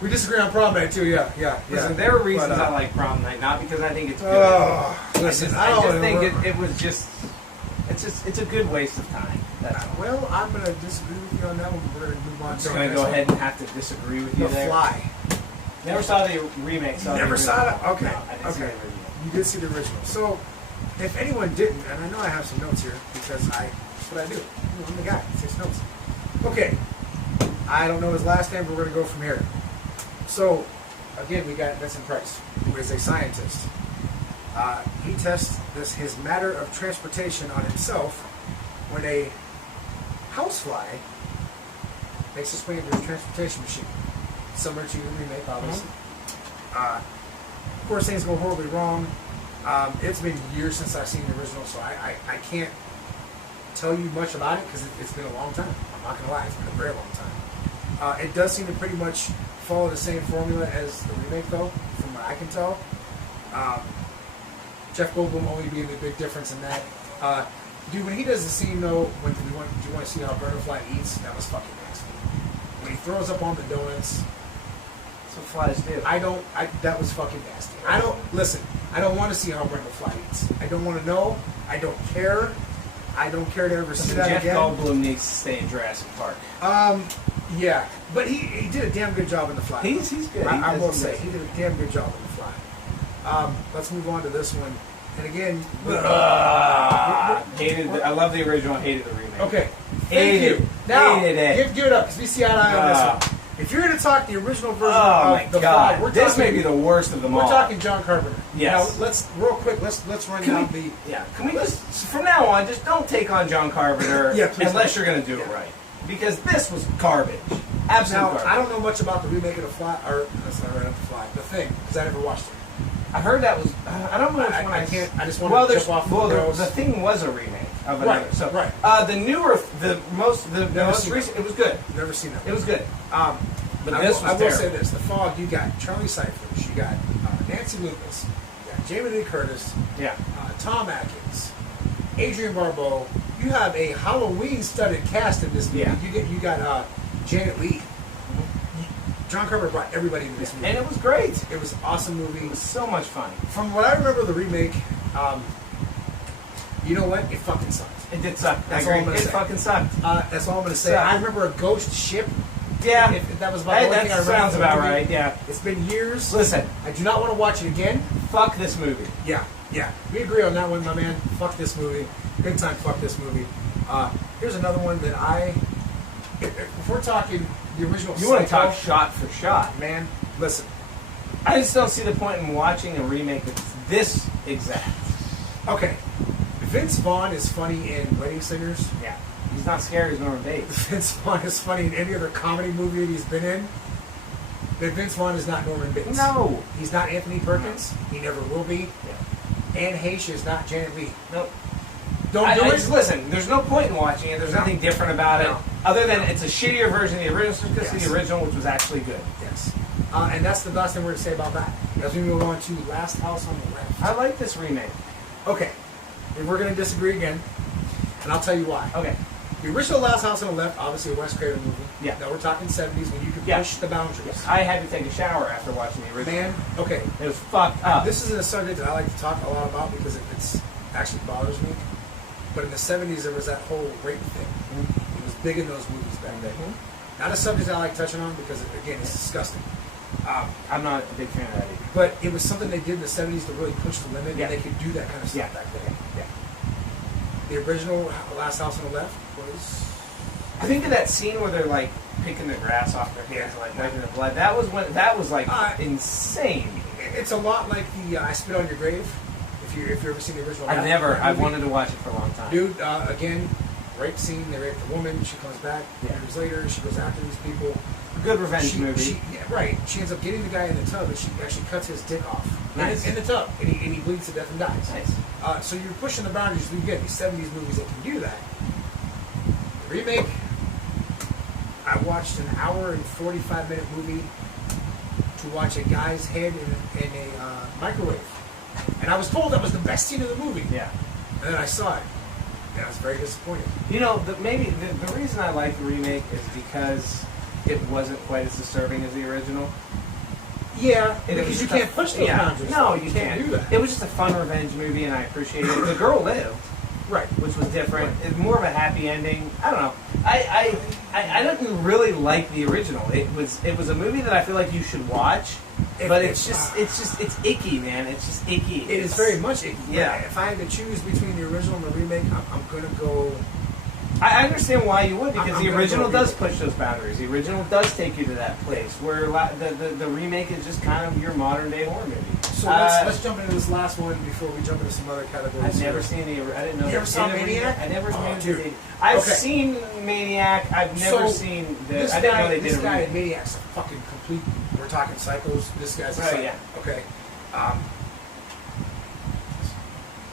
We disagree on Prom Night too, yeah. Listen, there are reasons But, I like prom night, not because I think it's good. Listen, I just think remember. it was just, it's a good waste of time. That's all. Well, I'm going to disagree with you on that one. We're going to move on I'm to just the going to next go one. ahead and have to disagree with you The there. Fly. Never saw the remake. Saw the Never saw original. it? Okay. No, I didn't see the Okay. original. You did see the original. So, if anyone didn't, and I know I have some notes here because that's what I do. I'm the guy. Takes notes. Okay. I don't know his last name, but we're going to go from here. So, again, we got Vincent Price, who is a scientist. He tests his matter of transportation on himself when a housefly makes its way into his transportation machine, similar to the remake, obviously. Of course, things go horribly wrong. It's been years since I've seen the original, so I can't tell you much about it because it's been a long time. I'm not going to lie, it's been a very long time. It does seem to pretty much follow the same formula as the remake, though, from what I can tell. Jeff Goldblum only being the big difference in that. Dude, when he does the scene, though, when do you want to see how Butterfly eats? That was fucking nasty. When he throws up on the donuts, That's what flies do. that was fucking nasty. I don't want to see how Brenda Fly eats. I don't want to know. I don't care. I don't care to ever see that Jeff again. Goldblum needs to stay in Jurassic Park. Yeah, but he did a damn good job in The Fly. He's good. I He will does say amazing. he did a damn good job in The Fly. Let's move on to this one. And again, Hated. I love the original. Hated the remake. okay, thank Hated you. Now, Hated it. give it up because we see eye to eye on this one. If you're going to talk the original version Oh my of The god! Fly, we're This talking, may be the worst of them we're all. talking John Carpenter. Yes. Now, let's real quick. Let's run Can down we, the. yeah. Can we just from now on just don't take on John Carpenter Yeah, please unless don't. you're going to do it Yeah. right because this was garbage. Absolute Now, garbage. I don't know much about the remake of The Fly, or that's not right up The Fly, The Thing, because I never watched it. I heard that was. I don't know which one I can't. I just want Well, to there's jump off well, the the, rails. the thing was a remake of Right, another. So right. the newer, the most seen recent, it was good. Never seen that. It was good. But I this will, I was will terrible. say this: The Fog. You got Charlie Cyphers. You got Nancy Lucas. You got Jamie Lee Curtis. Yeah. Tom Atkins. Adrian Barbeau. You have a Halloween-studded cast in this movie. Yeah. You got Janet Leigh. John Carpenter brought everybody into this movie. And it was great. It was an awesome movie. It was so much fun. From what I remember of the remake, you know what? It fucking sucked. It did suck. That's I all I'm agree. gonna It say. fucking sucked. That's all I'm going to say. Sucked. I remember a ghost ship. Yeah. If that was about the only That thing I remember. sounds from the about movie. right. Yeah. It's been years. Listen, I do not want to watch it again. fuck this movie. Yeah. We agree on that one, my man. Fuck this movie. Big time fuck this movie. Here's another one that if we're talking the original You want to Psycho, talk shot for shot? man, listen. I just don't see the point in watching a remake that's this exact. Okay. Vince Vaughn is funny in Wedding Singers. Yeah. He's not scary as Norman Bates. Vince Vaughn is funny in any other comedy movie that he's been in. But Vince Vaughn is not Norman Bates. No. He's not Anthony Perkins. He never will be. Yeah. Anne Heche is not Janet Leigh. Nope. Don't do I it. just listen. There's no point in watching it. There's nothing different about No. it, other than it's a shittier version of the original. Because Yes. the original, which was actually good. Yes. And that's the last thing we're going to say about that. As we move on to Last House on the Left. I like this remake. Okay. And we're going to disagree again. And I'll tell you why. Okay. The original Last House on the Left, obviously a Wes Craven movie. Yeah. Now we're talking 70s when you could Yeah. push the boundaries. I had to take a shower after watching the original. Man, okay. It was fucked up. This isn't a subject that I like to talk a lot about because it's actually bothers me. But in the 70s, there was that whole rape thing. It was big in those movies back then. Not a subject I like touching on because, again, it's disgusting. I'm not a big fan of that either. But it was something they did in the 70s to really push the limit, Yeah. and they could do that kind of stuff Yeah. back then. Yeah. The original Last House on the Left was... I think of that scene where they're like picking the grass off their hands and like wiping the blood. That was like insane. It's a lot like the I Spit on Your Grave, if you've ever seen the original. I've wanted to watch it for a long time. Dude, again, rape scene, they rape the woman, she comes back Yeah. years later, she goes after these people. A good revenge movie. Yeah, right. She ends up getting the guy in the tub and she actually cuts his dick off. Nice. In the tub. And he bleeds to death and dies. Nice. So you're pushing the boundaries. We get these 70s movies that can do that. The remake, I watched an hour and 45-minute movie to watch a guy's head in a microwave. And I was told that was the best scene of the movie. Yeah. And then I saw it. And I was very disappointed. You know, maybe the reason I like the remake is because it wasn't quite as disturbing as the original. Yeah, It was because you just can't push those boundaries. No, you can't do that. It was just a fun revenge movie, and I appreciated it. The girl lived, Right. which was different. It's more of a happy ending. I don't know. I didn't really like the original. It was a movie that I feel like you should watch, but it's icky, man. It's just icky. It is very much icky. Yeah. If I had to choose between the original and the remake, I'm going to go... I understand why you would, because I'm the gonna original go does remake. push those boundaries. The original does take you to that place where the remake is just kind of your modern day horror movie. So let's jump into this last one before we jump into some other categories. I've never seen the. I didn't know. You ever saw Maniac? I never Oh, seen dude. it. I've Okay. seen Maniac. I've never So, seen the. This I didn't know guy, they did this a guy in remake. Maniac's a fucking complete... We're talking psychos. This guy's a Oh, psycho. yeah. Okay.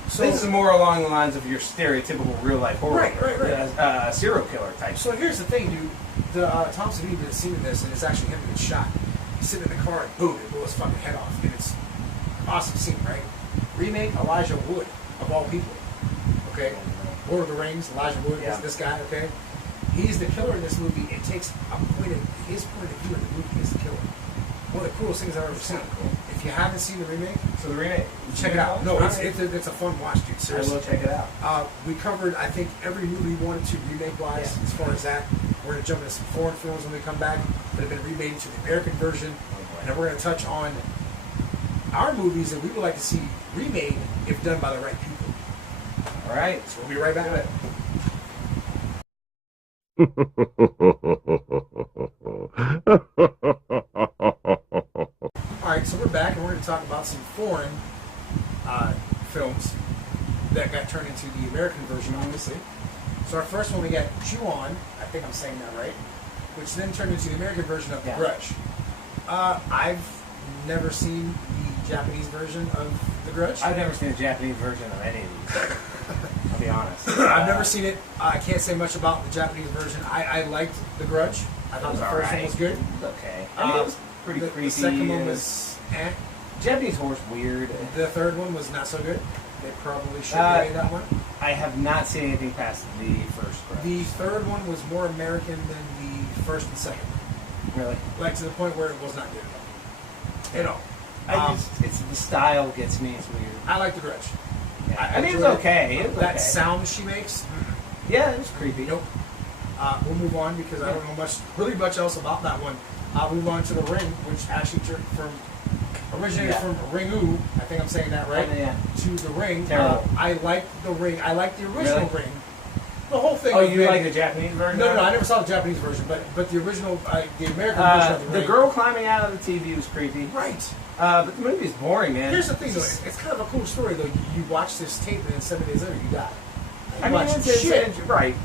So This is more along the lines of your stereotypical real life horror, Right. serial killer type. So here's the thing, dude. The Tom Savini did a scene in this, and it's actually him getting shot. He's sitting in the car, and boom, it blew his fucking head off. And it's an awesome scene, right? Remake, Elijah Wood, of all people. Okay? Lord of the Rings, Elijah Wood Yeah. is this guy, okay? He's the killer in this movie. It takes his point of view in the movie is the killer. One of the coolest things I've ever seen. Cool. If you haven't seen the remake, So the remake. check it out. No, it's Alright. a fun watch, dude. I Seriously. will check it out. We covered, I think, every movie we wanted to remake-wise Yeah. as far as that. We're going to jump into some foreign films when we come back that have been remade into the American version. And then we're going to touch on our movies that we would like to see remade if done by the right people. All right. So we'll be right back. Alright, so we're back and we're going to talk about some foreign films that got turned into the American version, obviously. So our first one, we got Ju-On, I think I'm saying that right, which then turned into the American version of The Yeah. Grudge. I've never seen the Japanese version of The Grudge. I've never seen a Japanese version of any of these. I'll be honest. I've never seen it. I can't say much about the Japanese version. I liked The Grudge. I thought was the first one alright. was good. Okay. I mean, it was pretty the, creepy. The second one and was eh. Japanese horror's weird. The third one was not so good. They probably should have made that one. I have not seen anything past the first Grudge. The third one was more American than the first and second. Really? Like to the point where it was not good at all. It's the style gets me. It's weird. I like The Grudge. Yeah. I mean, it's enjoyed it. okay. It was That okay. sound she makes, Yeah, it was creepy. nope. We'll move on because I don't know really much else about that one. I'll move on to The Ring, which actually originated Yeah. from Ringu. I think I'm saying that right. Yeah. To The Ring. Terrible. I like The Ring. I like the original Really? Ring. The whole thing. Oh, of you it- like the Japanese version? No, I never saw the Japanese version, but the original, the American version of The The Ring. girl climbing out of the TV was creepy. Right. But the movie's boring, man. Here's the thing, though. It's kind of a cool story, though. You watch this tape, and then 7 days later, you die. I mean, watch shit. right.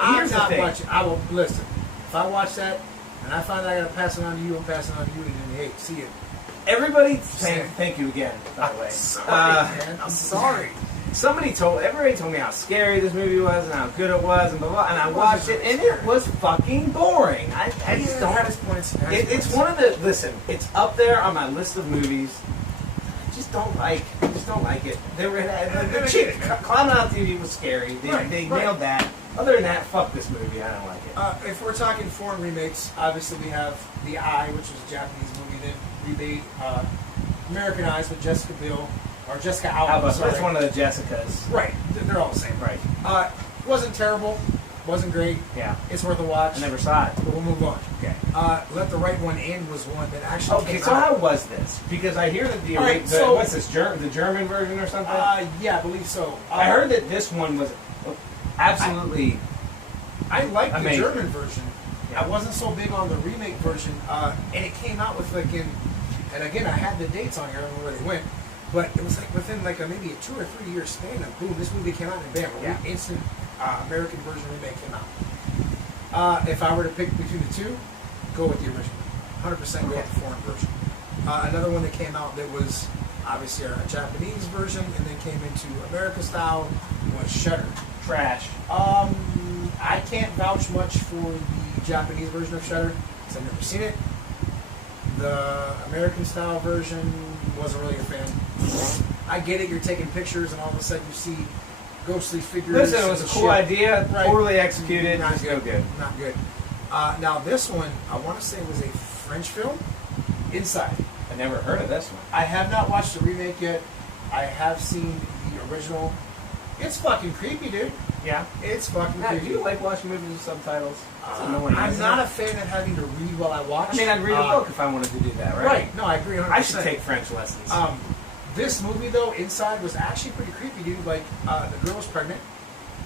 I'm Here's the not thing. watching. I will listen. If I watch that and I find out I gotta pass it on to you, I'm passing it on to you, and then hey, see you. Everybody, thank you again, by the way. Sorry, man. I'm sorry. Everybody told me how scary this movie was and how good it was and blah blah. And I watched it, and it was fucking boring. I just don't. Had his points. It's one of the it's up there on my list of movies. I just don't like it. The chick climbing out the TV was scary. They Right. nailed that. Other than that, fuck this movie. I don't like it. If we're talking foreign remakes, obviously we have The Eye, which was a Japanese movie, then remade Americanized with Jessica Biel or Jessica Alba. That's one of the Jessicas. Right. They're all the same. Right. Wasn't terrible. Wasn't great. Yeah. It's worth a watch. I never saw it. But we'll move on. Okay. Let the Right One In was one that actually Okay, came so out. how was this? Because I hear that All right, so- what's this, the German version or something? Yeah, I believe so. I heard that this one was absolutely... I liked the amazing. German version. Yeah. I wasn't so big on the remake version, and it came out with and again, I had the dates on here. I don't know where they went, but it was like within like maybe a 2 or 3 year span of boom, this movie came out and bam, Yeah. instant American version remake came out. If I were to pick between the two, go with the original. 100% go with the foreign version. Another one that came out that was obviously a Japanese version and then came into America style was Shudder. trash. I can't vouch much for the Japanese version of Shudder because I've never seen it. The American style version wasn't really a fan. I get it. You're taking pictures, and all of a sudden you see ghostly figures. Listen, it was a cool idea, Right. poorly executed, Not just good. no good. Not good. Now this one, I want to say was a French film. Inside. I never heard of this one. I have not watched the remake yet. I have seen the original. It's fucking creepy, dude. Yeah. It's fucking Matt, creepy. do you like watching movies with subtitles? It's annoying, I'm isn't not it? a fan of having to read while I watch. I mean, I'd read a book if I wanted to do that, right? Right. No, I agree 100%. I should take French lessons. This movie, though, Inside, was actually pretty creepy, dude. Like, the girl was pregnant,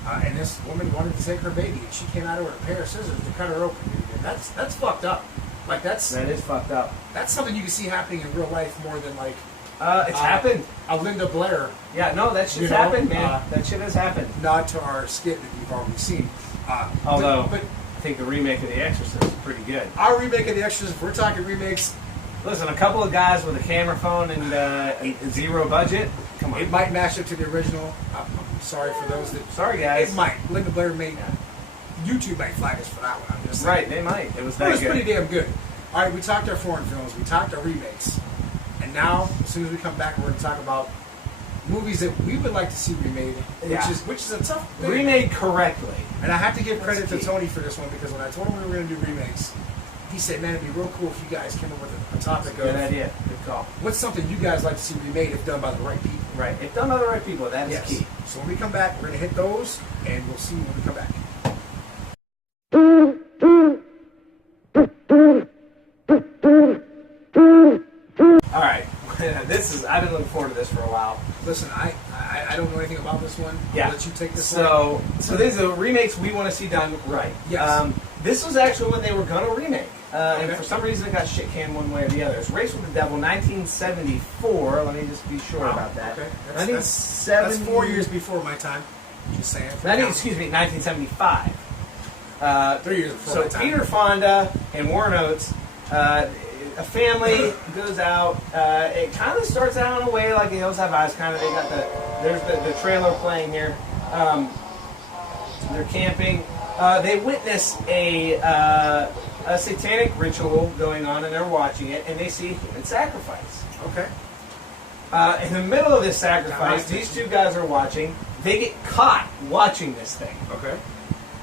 and this woman wanted to take her baby, and she came out with a pair of scissors to cut her open, dude. And that's fucked up. Like, that is fucked up. that's something you can see happening in real life more than, like... It's happened. A Linda Blair Yeah, no, that shit's you know, happened, man. That shit has happened. nod to our skit that you've already seen. Although, but I think the remake of The Exorcist is pretty good. our remake of The Exorcist, if we're talking remakes, Listen, a couple of guys with a camera phone and zero budget. Come on. it might match up to the original. I'm sorry for those that... Sorry, guys. It might. Linda Blair made... YouTube might flag us for that one. I'm just saying. Right, they might. It was It that was good. pretty damn good. All right, we talked our foreign films. We talked our remakes. And now, as soon as we come back, we're going to talk about movies that we would like to see remade, Yeah. which is a tough thing. Remade correctly. And I have to give credit to key. Tony for this one because when I told him we were going to do remakes, he said, man, it'd be real cool if you guys came up with a topic Good of idea. Good call. what's something you guys like to see remade if done by the right people. Right. If done by the right people, that is Yes. key. So when we come back, we're going to hit those, and we'll see you when we come back. All right. I've been looking forward to this for a while. Listen, I don't know anything about this one. Yeah. I'll let you take this one. So these are remakes we want to see done right. Yes. This was actually what they were going to remake. And Okay. for some reason it got shit canned one way or the other. It's Race with the Devil, 1974. Let me just be sure Wow, about that. okay. 1970 That's 4 years before my time. Just saying. 1975. 3 years before So my time. Peter Fonda and Warren Oates, a family goes out. It kind of starts out in a way like the Hills Have Eyes. Kind of, they got there's the trailer playing here. They're camping. They witness a satanic ritual going on, and they're watching it, and they see a human sacrifice. Okay. In the middle of this sacrifice, these two guys are watching. They get caught watching this thing. Okay.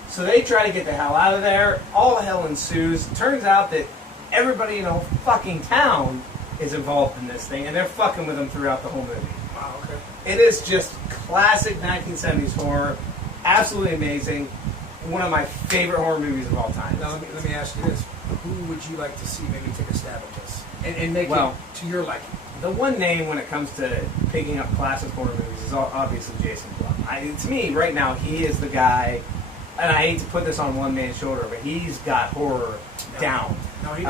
So they try to get the hell out of there. All hell ensues. Turns out that everybody in the whole fucking town is involved in this thing, and they're fucking with them throughout the whole movie. Wow. Okay. It is just classic 1970s horror. Absolutely amazing. One of my favorite horror movies of all time. Now let me ask you this: who would you like to see maybe take a stab at this and make Well, it to your liking? The one name when it comes to picking up classic horror movies is obviously Jason Blum. To me, right now, he is the guy, and I hate to put this on one man's shoulder, but he's got horror down. No, he does.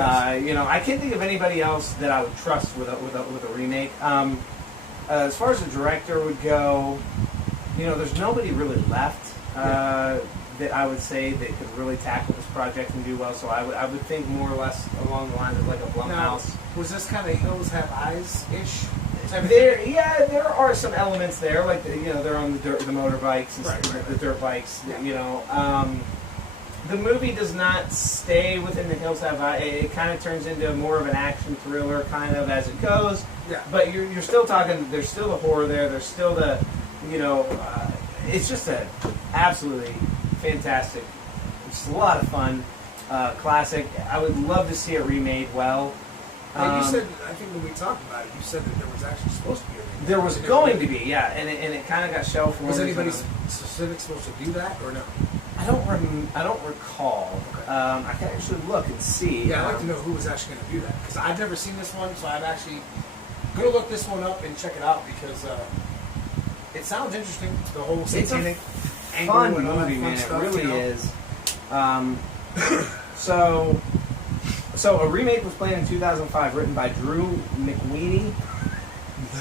I can't think of anybody else that I would trust with a remake. As far as the director would go, there's nobody really left that I would say that could really tackle this project and do well. So I would think more or less along the lines of like a Now, Blumhouse. was this kind of Hills Have Eyes ish? There are some elements there, like they're on the motorbikes and Right. the dirt bikes. Yeah. The movie does not stay within the Hills Have Eyes. It kind of turns into more of an action thriller, kind of as it goes. Yeah. But you're still talking. There's still the horror there. There's still the, it's just a absolutely fantastic. It's a lot of fun. Classic. I would love to see it remade well. And you said, I think when we talked about it, you said that there was actually supposed to be a remake. There was going to be, yeah, and it kind of got shelved for Was one anybody reason. specific supposed to do that or no? I don't recall. Okay. I can actually look and see. Yeah, I'd like to know who was actually going to do that because I've never seen this one, so I'm actually going to look this one up and check it out because it sounds interesting. The whole It's a satanic angle fun and all that movie, fun man. stuff, It really you know? is. So a remake was planned in 2005, written by Drew McWeeny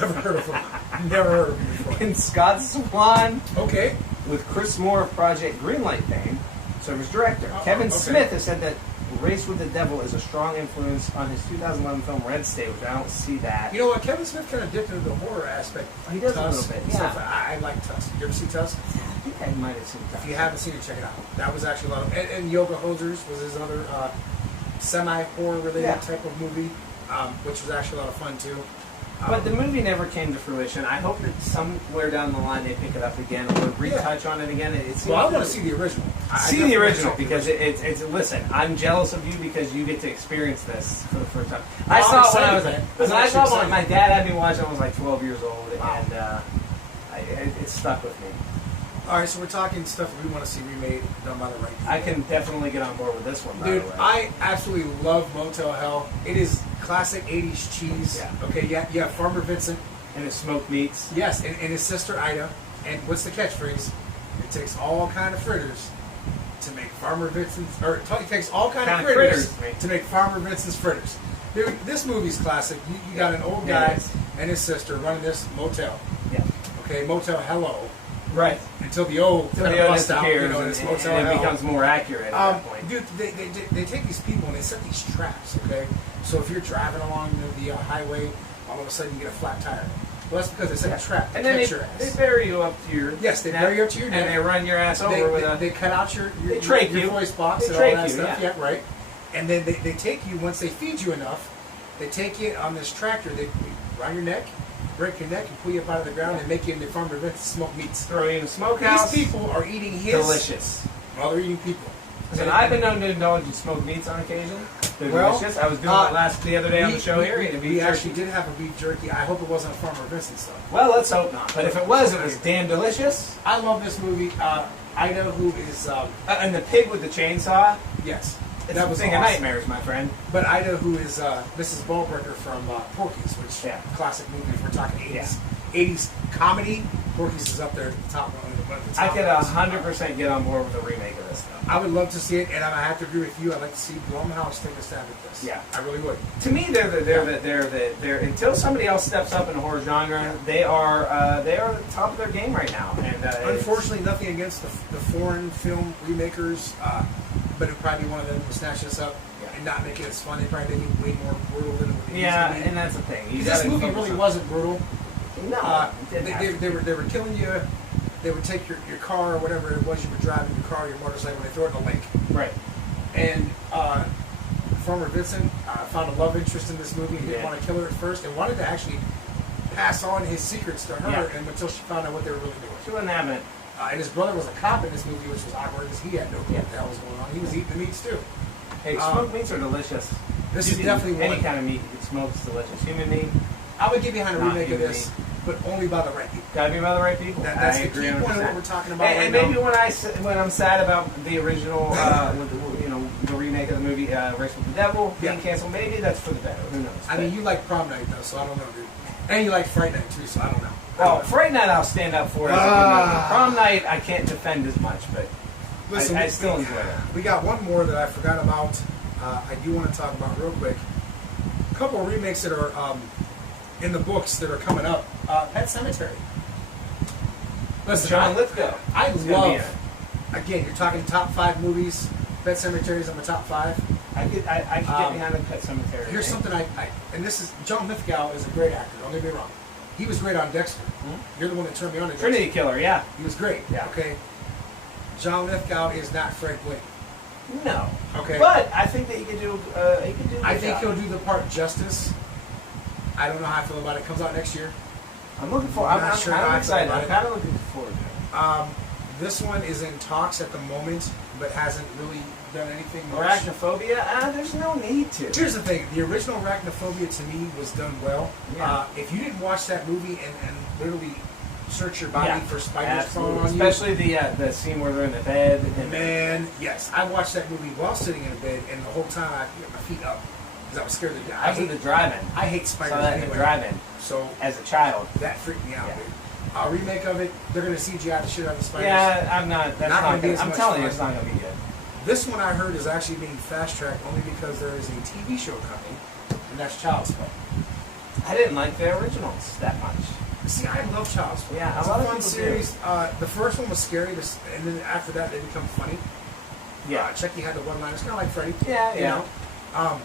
Never heard of him. Never heard of him before. and Scott Swan, Okay. with Chris Moore of Project Greenlight fame serve as director. Oh, Kevin okay. Smith has said that Race with the Devil is a strong influence on his 2011 film Red State, which I don't see that. You know what? Kevin Smith kind of dipped into the horror aspect. He does a Tusk little bit, and yeah. stuff. I like Tusk. You ever see Tusk? think I might have seen that. If you haven't seen it, check it out. That was actually a lot of... And Yoga Hosers was his other semi-horror related type of movie, which was actually a lot of fun, too. But the movie never came to fruition. I hope that somewhere down the line they pick it up again or retouch on it again. Well, I want to see the original. See the original because it's. Listen, I'm jealous of you because you get to experience this for the first time. I saw it when I was when I saw it when my dad had me watch it. I was like 12 years old, and it stuck with me. All right, so we're talking stuff that we want to see remade, done by the right people. I can definitely get on board with this one. Dude, by the way. I absolutely love Motel Hell. It is classic 80s cheese. Yeah. Okay, you have Farmer Vincent. And his smoked meats. Yes, and his sister Ida. And what's the catchphrase? It takes all kind of fritters to make Farmer Vincent's... Or it takes all kind of fritters to make Farmer Vincent's fritters. Dude, this movie's classic. You got an old guy and his sister running this motel. Yeah. Okay, Motel Hello. Right. Until the old kind of bust out, you know, and it's Motel and it Hell. becomes more accurate at that point. Dude, they take these people and they set these traps, okay? So if you're driving along the highway, all of a sudden you get a flat tire. Well, that's because they set a trap to and then catch your ass. they bury you up to your Yes, they bury you up to your neck. and they run your ass over with a... They cut out your voice box They and all trach that you, stuff. yeah. Yeah, right. And then they take you, once they feed you enough, they take you on this tractor, they round your neck, break your neck, and pull you up out of the ground and make you into Farmer Vincent's smoked meats. Throw you in a smokehouse. These people are eating his... Delicious. Well, they're eating people. And I've been known to indulge in smoked meats on occasion. They're delicious. I was doing it the other day on the show here. We actually did have a beef jerky. I hope it wasn't a Farmer Vincent stuff. Well, let's hope not. But if it was damn delicious. I love this movie. Ida, who is... and the pig with the chainsaw. Yes. It's that a was thing awesome. of nightmares, my friend. But Ida, who is Mrs. Ballbreaker from Porky's, which classic movie if we're talking 80s. Yeah. 80s comedy, Porky's is up there at the top. One of the I top could ones. 100% get on board with a remake of this stuff. I would love to see it, and I have to agree with you. I'd like to see Blumhouse take a stab at this. Yeah. I really would. To me, they're until somebody else steps up in the horror genre, they are the top of their game right now. And Unfortunately, nothing against the foreign film remakers, but it'd probably be one of them to snatch this up and not make it as fun. They probably make it way more brutal than it would be. and that's the thing. This movie really wasn't brutal. No, they were killing you. They would take your car or whatever it was you were driving, your car, your motorcycle, and they throw it in a lake. Right. And Farmer Vincent found a love interest in this movie. He didn't want to kill her at first and wanted to actually pass on his secrets to her and until she found out what they were really doing. She wasn't having it. And his brother was a cop in this movie, which was awkward because he had no clue what the hell was going on. He was eating the meats too. Hey, smoked meats are delicious. This is definitely any one. kind of meat you can smoke is delicious. Human meat, I would get behind a Not remake of human this, but only by the right people. gotta be by the right people. That's I the agree key point of 100%. what we're talking about. And right maybe now. when I'm sad about the original, the remake of the movie Race with the Devil being canceled, maybe that's for the better. Who knows? I mean, you like Prom Night though, so I don't know, dude. And you like Fright Night too, so I don't know. Well, Fright Night I'll stand up for. As a good movie. Prom Night I can't defend as much, but Listen, I still enjoy it. We got one more that I forgot about. I do want to talk about real quick. A couple of remakes that are in the books that are coming up. Pet Cemetery. Listen, John Lithgow. I is gonna be in love. Again, you're talking top 5 movies. Pet Cemetery's on the top 5. I could get behind the Pet Cemetery. Here's something and this is John Lithgow is a great actor. Don't get me wrong. He was great on Dexter. You're the one that turned me on to Dexter. Trinity Killer, yeah. He was great. Yeah. Okay. John Lithgow is not Fred Gwynn. No. Okay. But I think that he could do. I think he'll do the part justice. I don't know how I feel about it. It comes out next year. I'm looking for. I'm not sure how I I'm feel excited. about I'm it. kind of looking forward to it. This one is in talks at the moment, but hasn't really done anything much. Arachnophobia? There's no need to. Here's the thing. The original Arachnophobia to me was done well. Yeah. If you didn't watch that movie and literally search your body for spiders crawling on Especially the scene where they're in the bed. you. Man, yes. I watched that movie while sitting in a bed, and the whole time I put my feet up because I was scared to death. I was at the drive-in. I hate spiders Saw that in anyway. the drive-in So as a child. that freaked me out, Yeah. dude. A remake of it, they're going to CGI the shit out of the spiders. Yeah, I'm not. That's Not not. gonna be Good. as I'm much telling you, fun. it's not gonna be good. This one I heard is actually being fast-tracked only because there is a TV show coming, and that's Child's Play. I didn't like the originals that much. See, I love Child's Play. Yeah, it's a lot a of fun people series. The first one was scary, and then after that they become funny. Yeah. Chucky had the one-liners, kind of like Freddy. Yeah, you yeah. know.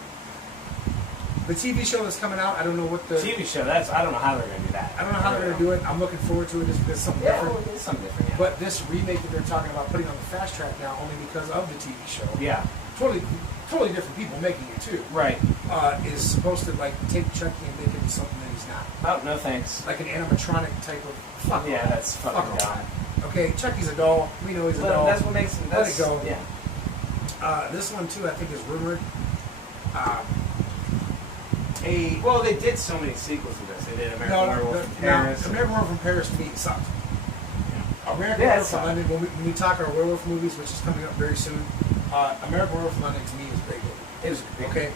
The TV show that's coming out, I don't know what the TV show. I don't know how they're gonna do that. I don't know how they're going to do it. I'm looking forward to it. It's something Yeah, different. well, it is something different. Yeah. But this remake that they're talking about putting on the fast track now, only because of the TV show. Yeah. Totally different people making it too. Right. Is supposed to like take Chucky and make him something that he's not. Oh no, thanks. Like an animatronic type of. Fuck Yeah, off. that's fucking Fuck dumb. off. Okay, Chucky's a doll. We know he's a But doll. that's what makes him. Let it go. Yeah. This one too, I think, is rumored. Well, they did so many sequels of this. They did American Werewolf in Paris. American Werewolf in Paris to me sucked. American Yeah, Werewolf in London, when we talk our werewolf movies, which is coming up very soon, American Werewolf in London to me is very good. It was Okay,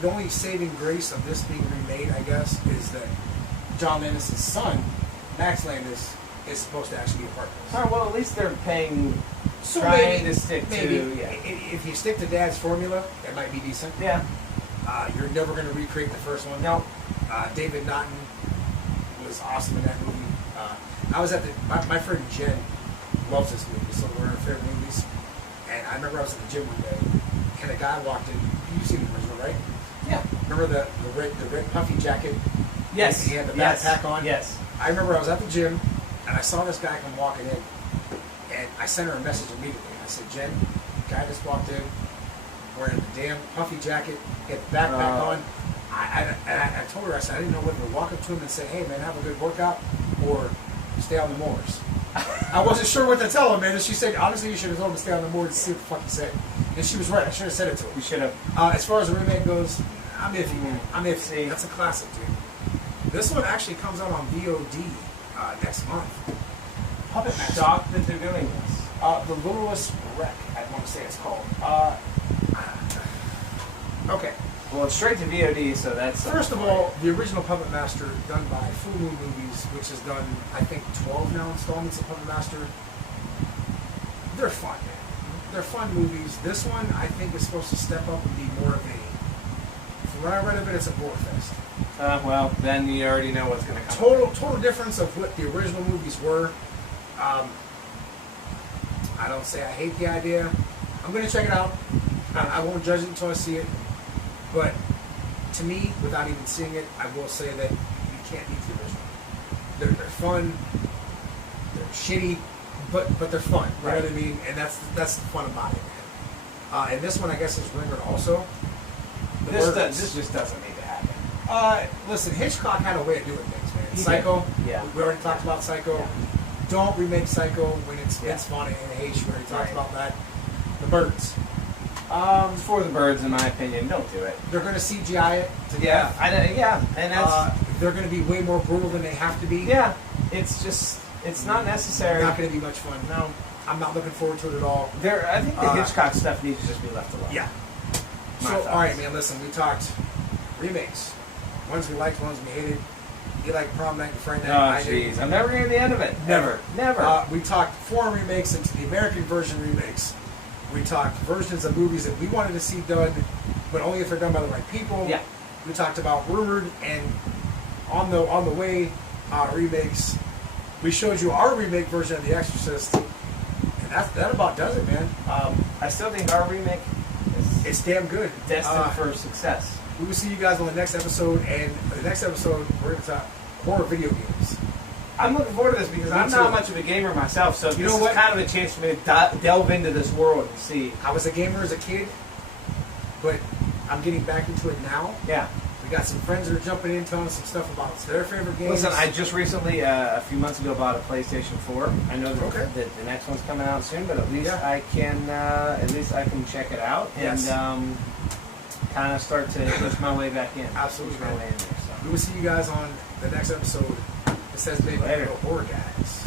the only saving grace of this being remade, I guess, is that John Landis' son, Max Landis, is supposed to actually be a part of this. Oh, well, at least they're paying. So trying maybe, to stick maybe, to. Yeah. if you stick to Dad's formula, it might be decent. Yeah. You're never going to recreate the first one. No. David Naughton was awesome in that movie. I was at my friend Jen loves this movie, so we're in her favorite movies. And I remember I was at the gym one day, and a guy walked in. You've seen the original, right? Yeah. Remember the red puffy jacket? Yes. He had the yes. backpack on. Yes. I remember I was at the gym, and I saw this guy come walking in, and I sent her a message immediately. I said, Jen, the guy just walked in, wearing the damn puffy jacket, he had the backpack on. I told her, I said, I didn't know whether to walk up to him and say, hey, man, have a good workout, or stay on the moors. I wasn't sure what to tell him, man. And she said, honestly, you should have told him to stay on the moors and see what the fuck he said. And she was right. I should have said it to him. You should have. As far as the remake goes, I'm iffy, man. I'm iffy. See. That's a classic, dude. This one actually comes out on VOD next month. Puppet Master. Shocked that they're doing this. The Littlest Wreck, I want to say it's called. Okay. Well, it's straight to VOD, so that's. First of all, the original Puppet Master, done by Full Moon Movies, which has done, I think, 12 now installments of Puppet Master. They're fun, man. They're fun movies. This one, I think, is supposed to step up and be more of a. From what I read of it, it's a gore fest. Well, then you already know what's going to come. Total difference of what the original movies were. I don't say I hate the idea. I'm going to check it out. I won't judge it until I see it. But to me, without even seeing it, I will say that you can't beat the original. They're fun. They're shitty, but they're fun. You know what I mean? And that's the fun about it, man. And this one, I guess, is rumored also. This just doesn't need to happen. Listen, Hitchcock had a way of doing things, man. He did. Psycho. Yeah. We already talked about Psycho. Yeah. Don't remake Psycho when it's Yeah. funny and H. We already talked Right. about that. The Birds. For the birds, in my opinion, don't do it. They're going to CGI it to Yeah, death. and that's They're going to be way more brutal than they have to be. yeah. It's just it's not necessary. Not going to be much fun. No, I'm not looking forward to it at all. I think the Hitchcock stuff needs to just be left alone. Yeah. My So, thoughts. all right, man. Listen, we talked remakes. Ones we liked, ones we hated. You like Prom Night and Friday Night? Oh I did. jeez, I'm never getting to the end of it. Never. Never. We talked foreign remakes into the American version remakes. We talked versions of movies that we wanted to see done, but only if they're done by the right people. Yeah. We talked about rumored and on the way remakes. We showed you our remake version of The Exorcist, and that about does it, man. I still think our remake is It's damn good. destined for success. We will see you guys on the next episode, and the next episode we're going to talk horror video games. I'm looking forward to this because Me I'm too. not much of a gamer myself, so You this know is what? kind of a chance for me to delve into this world and see. I was a gamer as a kid, but I'm getting back into it now. Yeah. We got some friends that are jumping in, telling us some stuff about their favorite games. Listen, I just recently, a few months ago, bought a PlayStation 4. I know that, Okay. that the next one's coming out soon, but at least Yeah. I can check it out Yes. and kind of start to push my way back in. Absolutely, Push my man. way in there. So. We will see you guys on the next episode. It says maybe Later. Horror Guys.